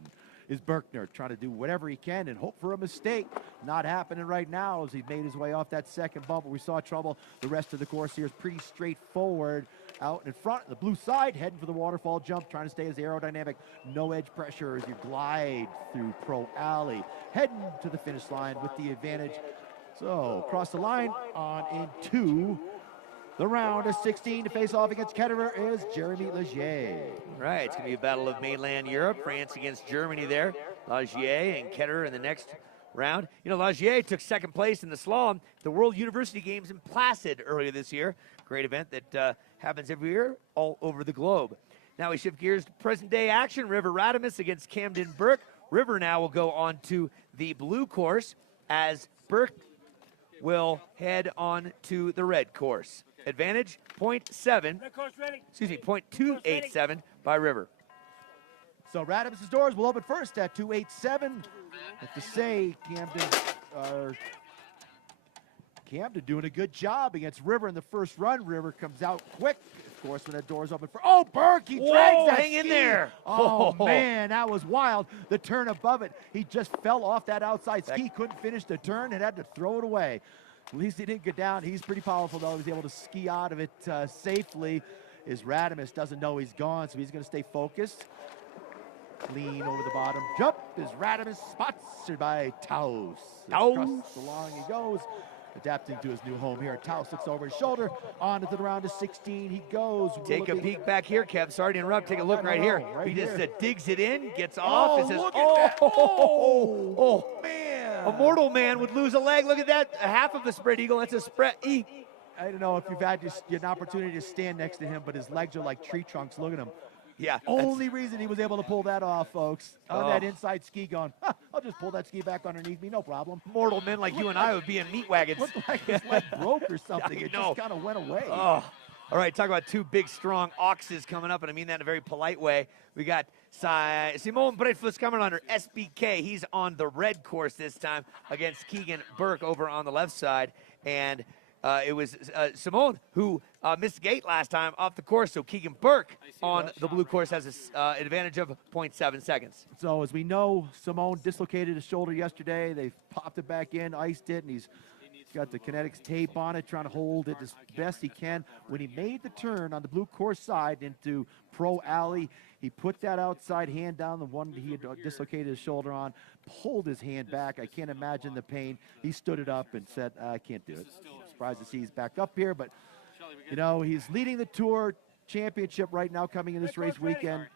is Berkner, trying to do whatever he can and hope for a mistake. Not happening right now as he made his way off that second bump. We saw trouble. The rest of the course here is pretty straightforward. Out in front, the blue side, heading for the waterfall jump, trying to stay as aerodynamic. No edge pressure as you glide through Pro Alley. Heading to the finish line with the advantage. So, across the line on into the round of 16 to face off against Ketterer is Jeremy Lagier. Right, it's going to be a battle of mainland Europe. France against Germany there. Lagier and Ketterer in the next round. Lagier took second place in the slalom, the World University Games in Placid earlier this year. Great event that happens every year all over the globe. Now we shift gears to present-day action. River Radamus against Camden Burke. River now will go on to the blue course as Burke will head on to the red course. Advantage 0.287 by River. So Radamus' doors will open first at 287. Have to say, Camden doing a good job against River in the first run. River comes out quick. Of course, when that door's open for, Burke, he drags that hang in there. Oh, man, that was wild. The turn above it, he just fell off that outside ski, couldn't finish the turn and had to throw it away. At least he didn't get down. He's pretty powerful, though. He's able to ski out of it safely. As Radamus doesn't know he's gone, so he's going to stay focused. Clean over the bottom jump is Radamus, sponsored by TAOS. Across along he goes, adapting to his new home here. TAOS looks over his shoulder, on to the round of 16 he goes. Take a peek back here, Kev. Sorry to interrupt. Take a look right here. He just digs it in, gets off, and says, look at that. Oh, man. A mortal man would lose a leg. Look at that. Half of a spread eagle. That's a spread. I don't know if you've had an opportunity to stand next to him, but his legs are like tree trunks. Look at him. Yeah. Only reason he was able to pull that off, folks, on that inside ski going, I'll just pull that ski back underneath me, no problem. Mortal men like you and I would be in meat wagons. Looked like his leg broke or something. It just kind of went away. Oh. All right, talk about two big, strong oxes coming up, and I mean that in a very polite way. We got Simon Breitfuss coming under SBK. He's on the red course this time against Keegan Burke over on the left side. And it was Simone who missed the gate last time off the course, so Keegan Burke on the blue course has an advantage of 0.7 seconds. So as we know, Simone dislocated his shoulder yesterday. They popped it back in, iced it, and he's got the kinetics tape on it, trying to hold it as best he can. When he made the turn on the blue course side into Pro Alley, he put that outside hand down, the one he had dislocated his shoulder on, pulled his hand back. I can't imagine the pain. He stood it up and said, I can't do it. Surprised to see he's back up here, but, he's leading the Tour Championship right now coming in this race weekend.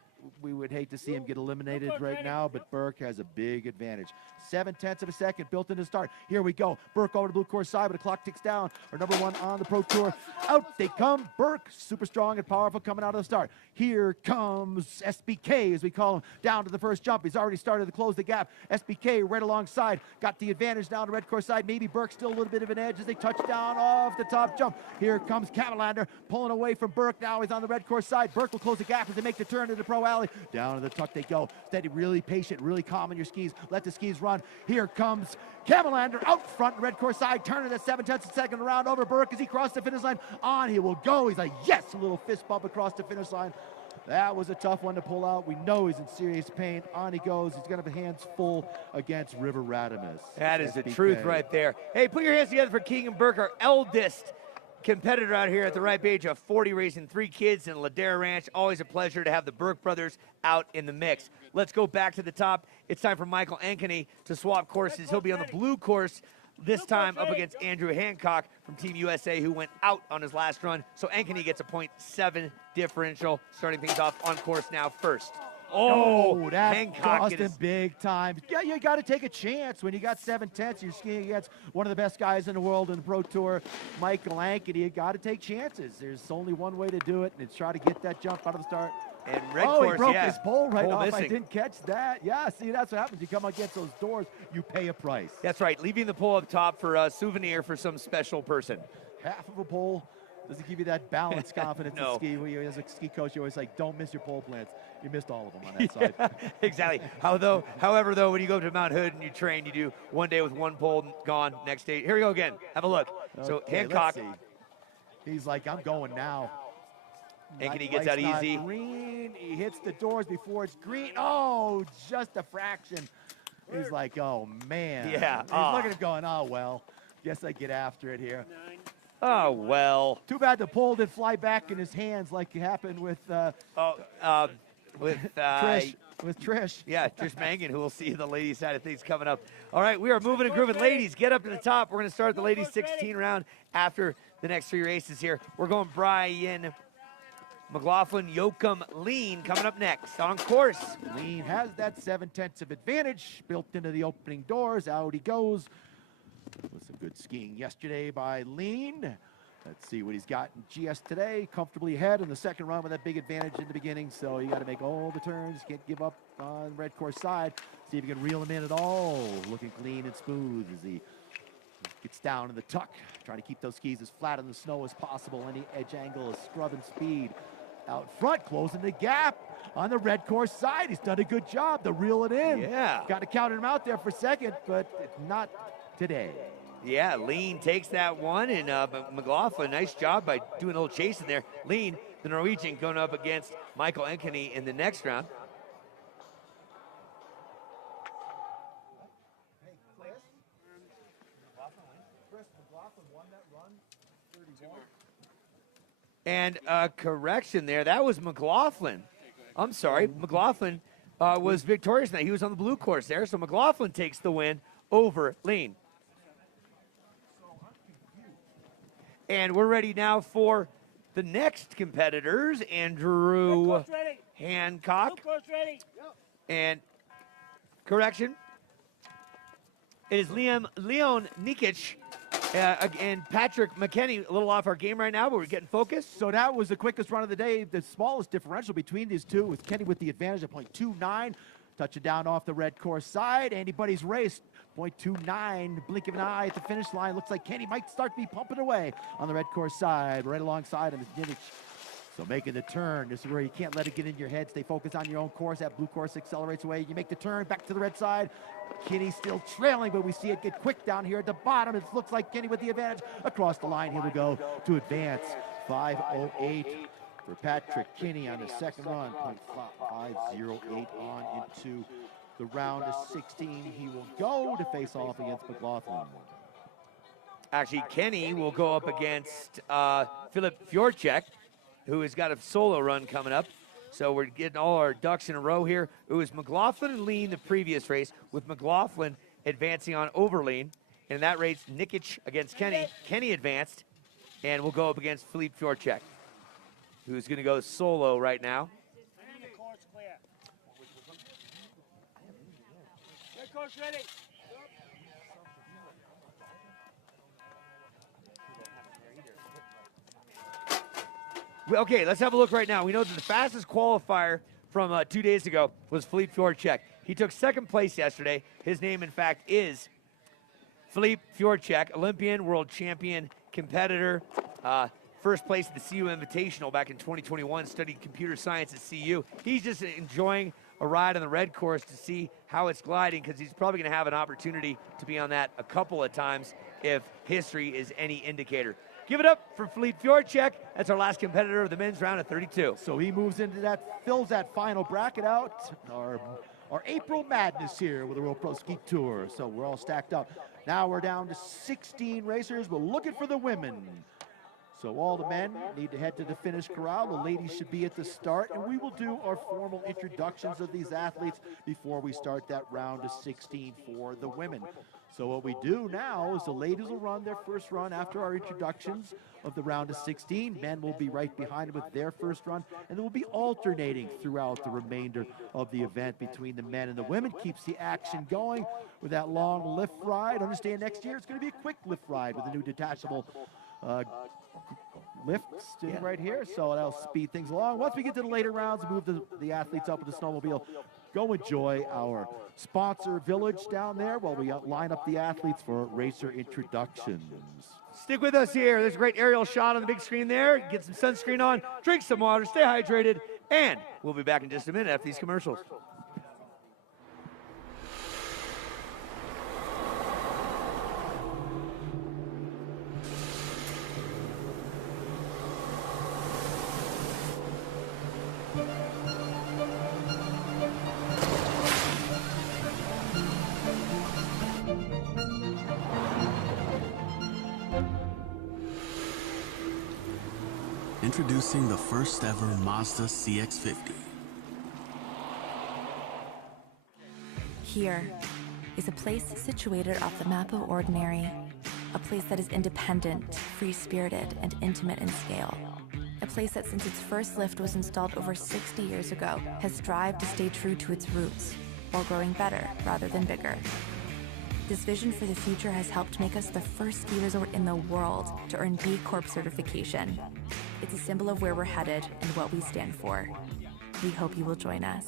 We would hate to see him get eliminated right now, but Burke has a big advantage. 0.7 of a second built in to start. Here we go. Burke over the blue course side, but the clock ticks down. Our number one on the Pro Tour. Out they come. Burke, super strong and powerful coming out of the start. Here comes SBK, as we call him, down to the first jump. He's already started to close the gap. SBK right alongside. Got the advantage down the red course side. Maybe Burke still a little bit of an edge as they touch down off the top jump. Here comes Cavalander pulling away from Burke. Now he's on the red course side. Burke will close the gap as they make the turn to the Pro alley. Down to the tuck they go. Steady, really patient, really calm on your skis. Let the skis run. Here comes Camelander out front, red course side, turning at 7/10 of a second around over Burke as he crossed the finish line. On he will go. He's like, yes, a little fist bump across the finish line. That was a tough one to pull out. We know he's in serious pain. On he goes. He's going to have hands full against River Radamus. That is the SBK. truth right there. Hey, put your hands together for Keegan Burke, our eldest competitor out here at the ripe age of 40, raising 3 kids in Ladera Ranch. Always a pleasure to have the Burke brothers out in the mix. Let's go back to the top. It's time for Michael Ankeny to swap courses. He'll be on the blue course this time up against Andrew Hancock from Team USA, who went out on his last run. So Ankeny gets a 0.7 differential, starting things off on course now first. Oh, that Hancock cost him big time. Yeah, you got to take a chance when you got 7/10. You're skiing against one of the best guys in the world in the Pro Tour, Michael Ankeny. You got to take chances. There's only one way to do it, and it's try to get that jump out of the start. And red course, he broke yeah. his pole right off. Missing. I didn't catch that. Yeah, see, that's what happens. You come against those doors, you pay a price. That's right, leaving the pole up top for a souvenir for some special person. Half of a pole doesn't give you that balance confidence No. in ski. As a ski coach, you always like, don't miss your pole plants. You missed all of them on that side. Exactly. However, though, when you go to Mount Hood and you train, you do one day with one pole gone, next day. Here we go again. Have a look. So Okay, Hancock. let's see. He's like, I'm going now. Ankeny gets out Light's easy. not green. He hits the doors before it's green. Oh, just a fraction. He's like, oh, man. Yeah. He's looking at it going, oh, well, guess I get after it here. Oh, well. Too bad the pole didn't fly back in his hands like it happened with Trish. With Trish. Yeah, Trish Mangan, who will see the ladies' side of things coming up. All right, we are moving and grooving. Ladies, get up to the top. We're going to start the ladies' 16 round after the next 3 races here. We're going Brian McLaughlin, Yoakum, Lean coming up next on course. Lean has that 7/10 of advantage built into the opening doors. Out he goes. With some good skiing yesterday by Lean. Let's see what he's got in GS today. Comfortably ahead in the second run with that big advantage in the beginning. So you got to make all the turns. Can't give up on the red course side. See if you can reel him in at all. Looking clean and smooth as he gets down in the tuck. Trying to keep those skis as flat on the snow as possible. Any edge angle is scrubbing speed. Out front, closing the gap on the red course side. He's done a good job to reel it in. Yeah. Got to count him out there for second, but not today. Yeah, Lean takes that one, and McLaughlin, nice job by doing a little chasing there. Lean, the Norwegian, going up against Michael Ankeny in the next round. And correction there, that was McLaughlin. I'm sorry, McLaughlin was victorious now. He was on the blue course there, so McLaughlin takes the win over Lean. And we're ready now for the next competitors, Andrew Hancock. And correction, it is Leon Nikic and Patrick McKinney, a little off our game right now, but we're getting focused. So that was the quickest run of the day. The smallest differential between these two, with Kenny with the advantage of 0.29. Touching down off the red course side. Andy Buddy's race, 0.29. Blink of an eye at the finish line. Looks like Kenny might start to be pumping away on the red course side. Right alongside him is Nikic. So making the turn. This is where you can't let it get in your head. Stay focused on your own course. That blue course accelerates away. You make the turn back to the red side. Kenny still trailing, but we see it get quick down here at the bottom. It looks like Kenny with the advantage. Across the line, here we go to advance. 5:08 for Patrick Kenny on the second run. 0.508 on into the round of 16. He will go to face off against McLaughlin. Actually, Kenny will go up against Philip Fjorchek, who has got a solo run coming up. So we're getting all our ducks in a row here. It was McLaughlin and Lean the previous race, with McLaughlin advancing on over Lean. And in that race, Nikic against Kenny. Kenny advanced, and we'll go up against Philippe Fjorchek, who's going to go solo right now. Ready. Okay, let's have a look right now. We know that the fastest qualifier from 2 days ago was Philippe Fjorchek. He took second place yesterday. His name, in fact, is Philippe Fjorchek, Olympian, world champion, competitor. first place at the CU Invitational back in 2021, studied computer science at CU. He's just enjoying a ride on the red course to see how it's gliding, because he's probably going to have an opportunity to be on that a couple of times if history is any indicator. Give it up for Fleet Fjordcheck. That's our last competitor of the men's round of 32. So he moves into that, fills that final bracket out. Our April Madness here with the World Pro Ski Tour. So we're all stacked up. Now we're down to 16 racers. We're looking for the women. So all the men need to head to the finish corral. The ladies should be at the start, and we will do our formal introductions of these athletes before we start that round of 16 for the women. So what we do now is the ladies will run their first run after our introductions of the round of 16. Men will be right behind them with their first run, and then we'll be alternating throughout the remainder of the event between the men and the women. Keeps the action going with that long lift ride. Understand next year it's going to be a quick lift ride with a new detachable lift sitting right here, so that'll speed things along. Once we get to the later rounds, move the athletes up with the snowmobile. Go enjoy our sponsor village down there while we line up the athletes for racer introductions. Stick with us here. There's a great aerial shot on the big screen there. Get some sunscreen on, drink some water, stay hydrated, and we'll be back in just a minute after these commercials. Introducing the first ever Mazda CX-50. Here is a place situated off the map of ordinary, a place that is independent, free-spirited, and intimate in scale. A place that since its first lift was installed over 60 years ago has strived to stay true to its roots while growing better rather than bigger. This vision for the future has helped make us the first ski resort in the world to earn B Corp certification. It's a symbol of where we're headed and what we stand for. We hope you will join us.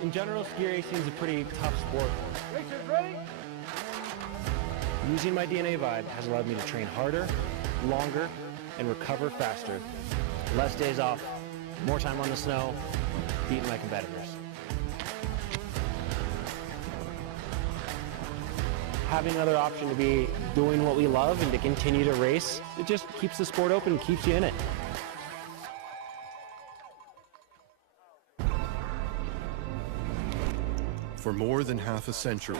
In general, ski racing is a pretty tough sport. Racers ready? Using my DNA vibe has allowed me to train harder, longer, and recover faster. Less days off, more time on the snow, beating my competitors. Having another option to be doing what we love and to continue to race, it just keeps the sport open and keeps you in it. For more than half a century,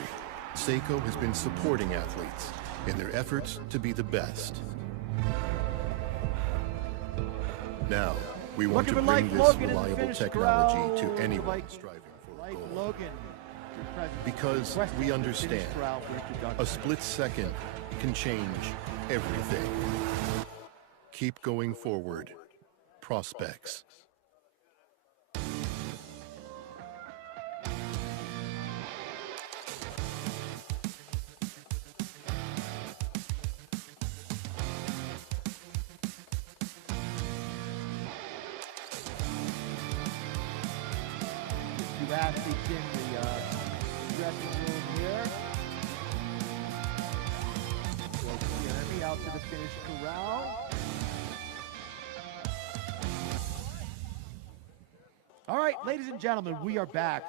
Seiko has been supporting athletes in their efforts to be the best. Now, we want to bring this reliable technology to anyone striving for a goal. Because we understand, a split second can change everything. Keep going forward. Prospects. Athletes in the dressing room here. Jeremy out to the finish corral. All right, ladies and gentlemen, we are back.